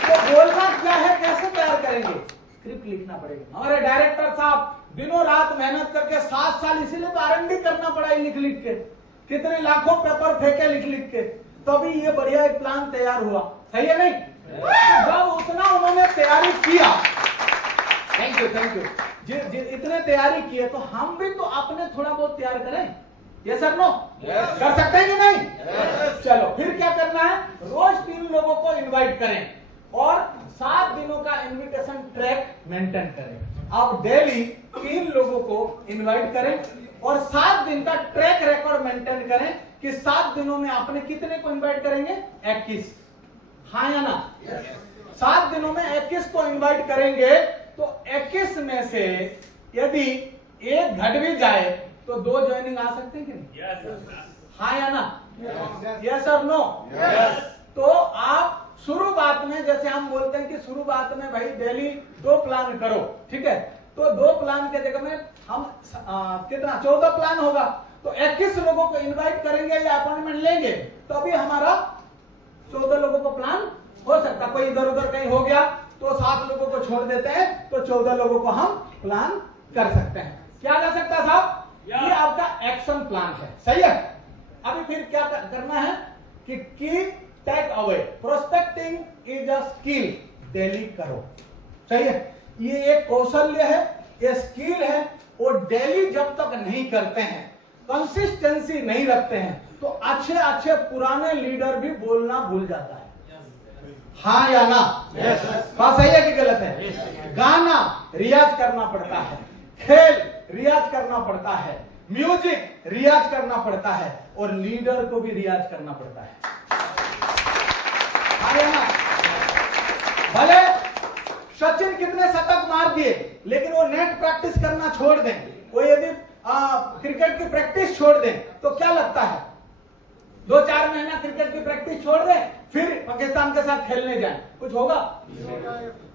तो बोलना क्या है, कैसे तैयार करेंगे? स्क्रिप्ट लिखना पड़ेगा। हमारे डायरेक्टर साहब दिनों रात मेहनत करके 7 साल इसीलिए तो R&D करना पड़ा लिख लिख के, कितने लाखों पेपर फेंके लिख लिख के, तभी ये बढ़िया एक प्लान तैयार हुआ, सही है नहीं? तो जब उतना उन्होंने तैयारी किया, थैंक यू इतने तैयारी किए, तो हम भी तो अपने थोड़ा बहुत तैयार करें, ये सर नो? कर सकते हैं कि नहीं? चलो फिर क्या करना है, रोज 3 लोगों को इनवाइट करें और 7 दिनों का इनविटेशन ट्रैक मेंटेन करें। आप डेली 3 लोगों को इनवाइट करें और 7 दिन का ट्रैक रिकॉर्ड मेंटेन करें कि 7 दिनों में आपने कितने को इनवाइट करेंगे? 21, हाँ या ना? 7 दिनों में 21 को इनवाइट करेंगे तो 21 में से यदि एक घट भी जाए तो 2 ज्वाइनिंग आ सकते हैं कि नहीं? हाँ या ना? यस और नो? तो आप शुरुआत में, जैसे हम बोलते हैं कि शुरुआत में भाई डेली 2 प्लान करो, ठीक है? तो 2 प्लान के जगह में हम कितना 14 प्लान होगा, तो 21 लोगों को इनवाइट करेंगे या अपॉइंटमेंट लेंगे तो अभी हमारा 14 लोगों को प्लान हो सकता। कोई इधर उधर कहीं हो गया तो 7 लोगों को छोड़ देते हैं, तो 14 लोगों को हम प्लान कर सकते हैं। क्या कर सकता है साहब? ये आपका एक्शन प्लान है, सही है? अभी फिर क्या करना है कि take away, prospecting is a skill, daily करो, सही है? ये एक कौशल्य है, ये स्किल है, और डेली जब तक नहीं करते हैं, कंसिस्टेंसी नहीं रखते हैं, तो अच्छे अच्छे पुराने लीडर भी बोलना भूल जाता है, हाँ या ना? बात सही है कि गलत है? गाना रियाज करना पड़ता है, खेल रियाज करना पड़ता है, म्यूजिक रियाज करना पड़ता है, और लीडर को भी रियाज करना पड़ता है, हाँ या ना? भले सचिन कितने शतक मार दिए, लेकिन वो नेट प्रैक्टिस करना छोड़ दें, वो यदि क्रिकेट की प्रैक्टिस छोड़ दें, तो क्या लगता है? 2-4 महीना क्रिकेट की प्रैक्टिस छोड़ दे, फिर पाकिस्तान के साथ खेलने जाए, कुछ होगा?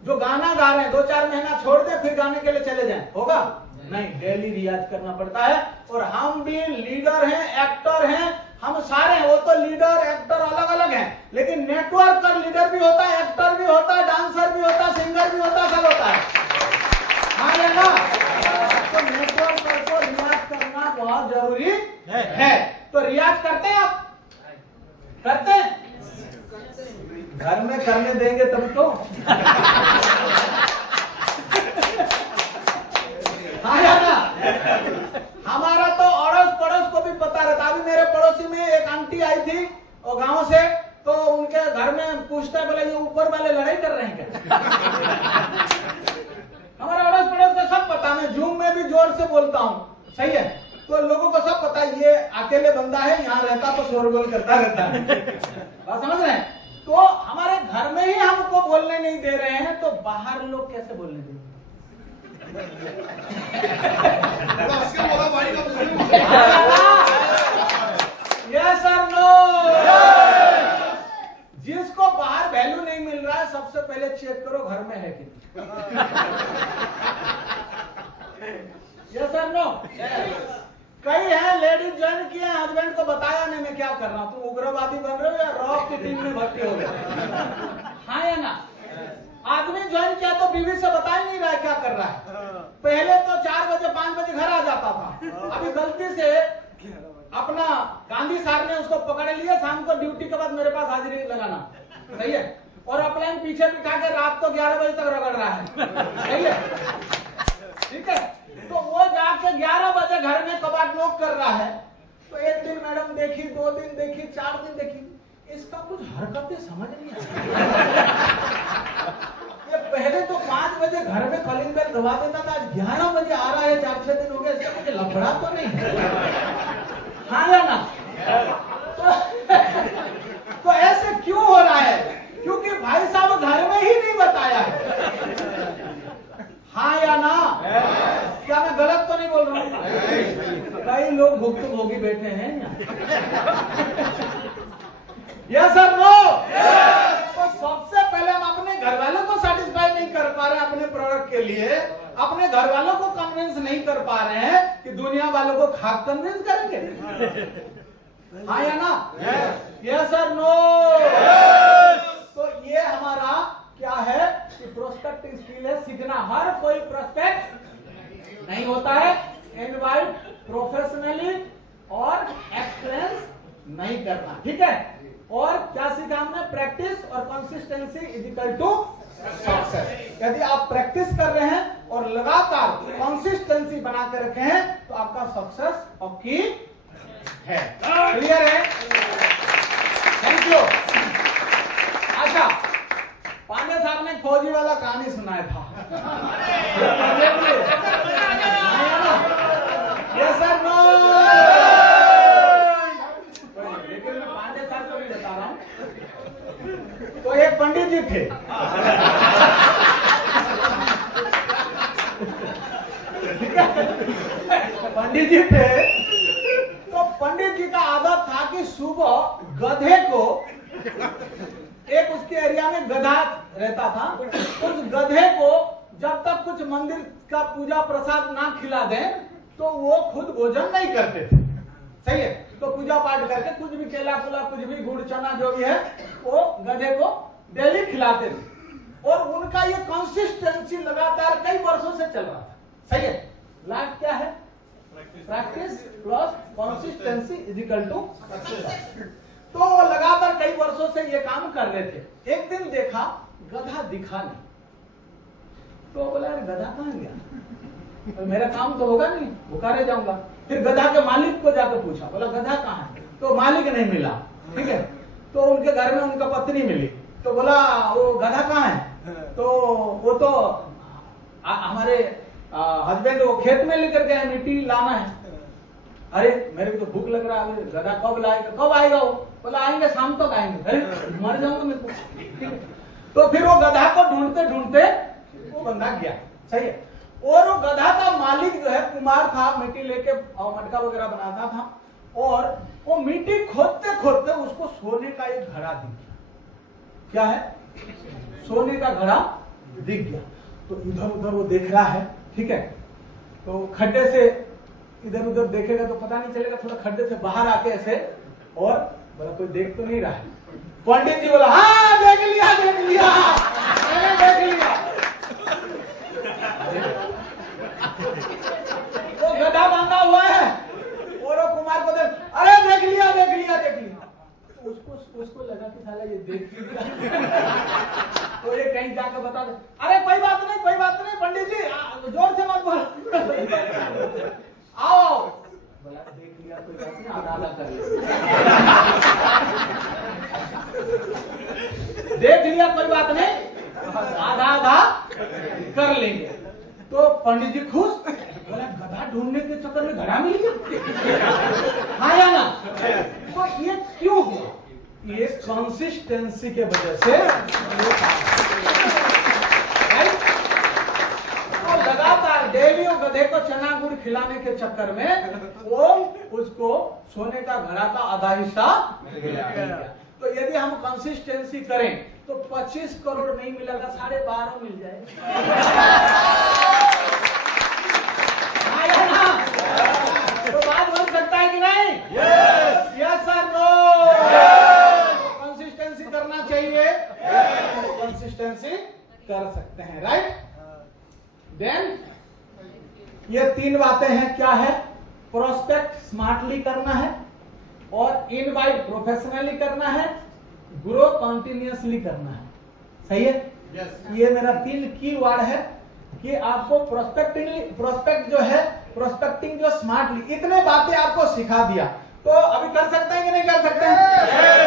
जो गाना गा रहे हैं 2-4 महीना छोड़ दे, फिर गाने के लिए चले जाए, होगा? नहीं, डेली रियाज करना पड़ता है। और हम भी लीडर हैं, एक्टर हैं, हम सारे हैं। वो तो लीडर एक्टर अलग अलग हैं, लेकिन नेटवर्क का लीडर भी होता है, एक्टर भी होता है, डांसर भी होता है, सिंगर भी होता है, सब होता है। हाँ या ना? तो नेटवर्क को रियाज करना बहुत जरूरी है। तो रियाज करते हैं आप? करते हैं? घर में करने देंगे तब तो। हाँ या ना? हमारा तो अड़ोस पड़ोस को भी पता रहता। अभी मेरे पड़ोसी में एक आंटी आई थी और गांव से, तो उनके घर में पूछता है, बोले ये ऊपर वाले लड़ाई कर रहे हैं क्या? हमारा अड़ोस पड़ोस को सब पता। मैं जूम में भी जोर से बोलता हूँ, सही है? तो लोगों को सब पता है, ये अकेले बंदा है, यहाँ रहता तो शोरगुल करता रहता है। बात समझ रहे हैं? तो हमारे घर में ही हमको बोलने नहीं दे रहे हैं, तो बाहर लोग कैसे बोलने देंगे? बोला भाई का यस और नो? जिसको बाहर वैल्यू नहीं मिल रहा है, सबसे पहले चेक करो घर में है कि यस और नो? कई है लेडीज ज्वाइन किए, हस्बैंड को बताया नहीं मैं क्या कर रहा हूं, तुम उग्रवादी बन रहे हो या रॉक की टीम में भर्ती हो गए। हाँ या ना? आदमी ज्वाइन किया तो बीवी से बता ही नहीं रहा है क्या कर रहा है। पहले तो 4 बजे 5 बजे घर आ जाता था, अभी गलती से अपना गांधी साहब ने उसको पकड़ लिया, शाम को ड्यूटी के बाद मेरे पास हाजिरी लगाना, सही है? और अपलाइन पीछे बिठा के रात को 11 बजे तक रगड़ रहा है, सही है? ठीक है? तो वो जाके 11 बजे घर में कबाड़ नॉक कर रहा है। तो एक दिन मैडम देखी, 2 दिन देखी, 4 दिन देखी, इसका कुछ हरकतें समझ नहीं आई। ये पहले तो 5 बजे घर में कॉलिंग बेल दबा देता था, आज 11 बजे आ रहा है, 4-6 दिन हो गए, इसका कुछ लफड़ा तो नहीं? हाँ या ना? तो ऐसे क्यों हो रहा है? क्योंकि भाई साहब घर में ही नहीं बताया है। हाँ या ना? क्या मैं गलत तो नहीं बोल रहा हूँ? कई लोग भुक्तभोगी बैठे हैं यहाँ। यस और नो? तो सबसे पहले हम अपने घर वालों को सेटिस्फाई नहीं कर पा रहे हैं अपने प्रोडक्ट के लिए, अपने घर वालों को कन्विंस नहीं कर पा रहे हैं कि दुनिया वालों को खाक कन्विंस करेंगे। हाँ या ना? यस और नो? तो ये हमारा क्या है कि प्रोस्पेक्टिंग स्किल है, सीखना। हर कोई प्रोस्पेक्ट नहीं होता है, इनवाइट प्रोफेशनली और एक्सपीरियंस नहीं करना, ठीक है? और क्या सीखा हमने? प्रैक्टिस और consistency is equal to success. यदि आप प्रैक्टिस कर रहे हैं और लगातार कंसिस्टेंसी बना के रखे हैं, तो आपका सक्सेस पक्की है। क्लियर है? Thank you. अच्छा, पांडे साहब ने फौजी वाला कहानी सुनाया था। Yes sir, no? लेकिन मैं पांडे साहब को भी बता रहा हूँ। तो एक पंडित जी थे, पंडित जी थे। तो पंडित जी का आदत था कि सुबह गधे को, एक उसके एरिया में गधा रहता था, उस गधे को जब तक कुछ मंदिर का पूजा प्रसाद ना खिला दें तो वो खुद भोजन नहीं करते थे, सही है? तो पूजा पाठ करके कुछ भी केला कुला, कुछ भी गुड़ चना जो भी है, वो गधे को डेली खिलाते थे। और उनका ये कंसिस्टेंसी लगातार कई वर्षों से चल रहा था, सही है? लाभ क्या है? Practice plus consistency is equal to success. तो वो लगातार कई वर्षों से ये काम कर रहे थे। एक दिन देखा गधा दिखा नहीं, तो बोला गधा कहाँ गया? तो मेरा काम तो होगा नहीं, भूखा रह जाऊंगा। फिर गधा के मालिक को जाकर पूछा, बोला गधा कहाँ है? तो मालिक नहीं मिला, ठीक है? तो उनके घर में उनका पत्नी मिली, तो बोला वो गधा कहाँ है? तो वो तो हमारे हस्बैंड वो खेत में लेकर गए, मिट्टी लाना है। अरे मेरे को तो भूख लग रहा है, गधा कब लाएगा, कब आएगा? वो बोला आएंगे, शाम तक आएंगे। अरे मर जाऊंगा मैं तो, ठीक है? तो फिर वो गधा को ढूंढते ढूंढते वो बंदा गया, सही है? और वो गधा का मालिक जो है कुमार था, मिट्टी लेके मटका वगैरह बनाता था। और वो मिट्टी खोदते खोदते उसको सोने का एक घड़ा दिख गया। क्या है? सोने का घड़ा दिख गया। तो इधर उधर वो देख रहा है, ठीक है। तो खड्डे से इधर उधर देखेगा तो पता नहीं चलेगा, थोड़ा खड्डे से बाहर आके ऐसे, और बोला कोई देख तो नहीं रहा है। पंडित जी बोला हाँ देख लिया मैंने देख लिया। वो गधा बांधा हुआ है और वो कुमार को देख, अरे देख लिया तो उसको लगा कि साला ये देख लिया। तो ये कहीं जाकर बता दे, अरे कोई बात नहीं पंडित जी जोर से मत बोल, आओ। बोला देख लिया कोई बात नहीं, आधा कर ले। देख लिया कोई बात नहीं, आधा कर लेंगे। तो पंडित जी खुश, बोला गधा ढूंढने के चक्कर में घड़ा मिल गया। हाँ या ना? तो ये क्यों हुआ? ये कंसिस्टेंसी के वजह से। और लगातार डेली गधे को चना गुड़ खिलाने के चक्कर में वो उसको सोने का घड़ा का आधा हिस्सा मिल गया। तो यदि हम कंसिस्टेंसी करें तो 25 करोड़ नहीं मिलेगा, 12.5 मिल जाएगा। तो बात बन सकता है कि नहीं? Yes sir, no? कंसिस्टेंसी करना चाहिए, कंसिस्टेंसी कर सकते हैं, राइट? देन ये 3 बातें हैं। क्या है? प्रोस्पेक्ट स्मार्टली करना है, और इनवाइट प्रोफेशनली करना है, ग्रो कंटिन्यूअसली करना है। सही है? yes. ये मेरा 3 की वर्ड है कि आपको प्रोस्पेक्ट जो है, प्रोस्पेक्टिंग जो स्मार्टली, इतने बातें आपको सिखा दिया, तो अभी कर सकते हैं कि नहीं कर सकते हैं?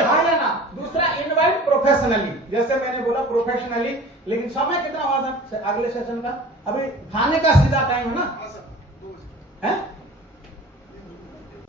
हाँ या ना? दूसरा इनवाइट प्रोफेशनली, जैसे मैंने बोला प्रोफेशनली, लेकिन समय कितना हुआ था अगले सेशन का? अभी खाने का सीधा टाइम है ना?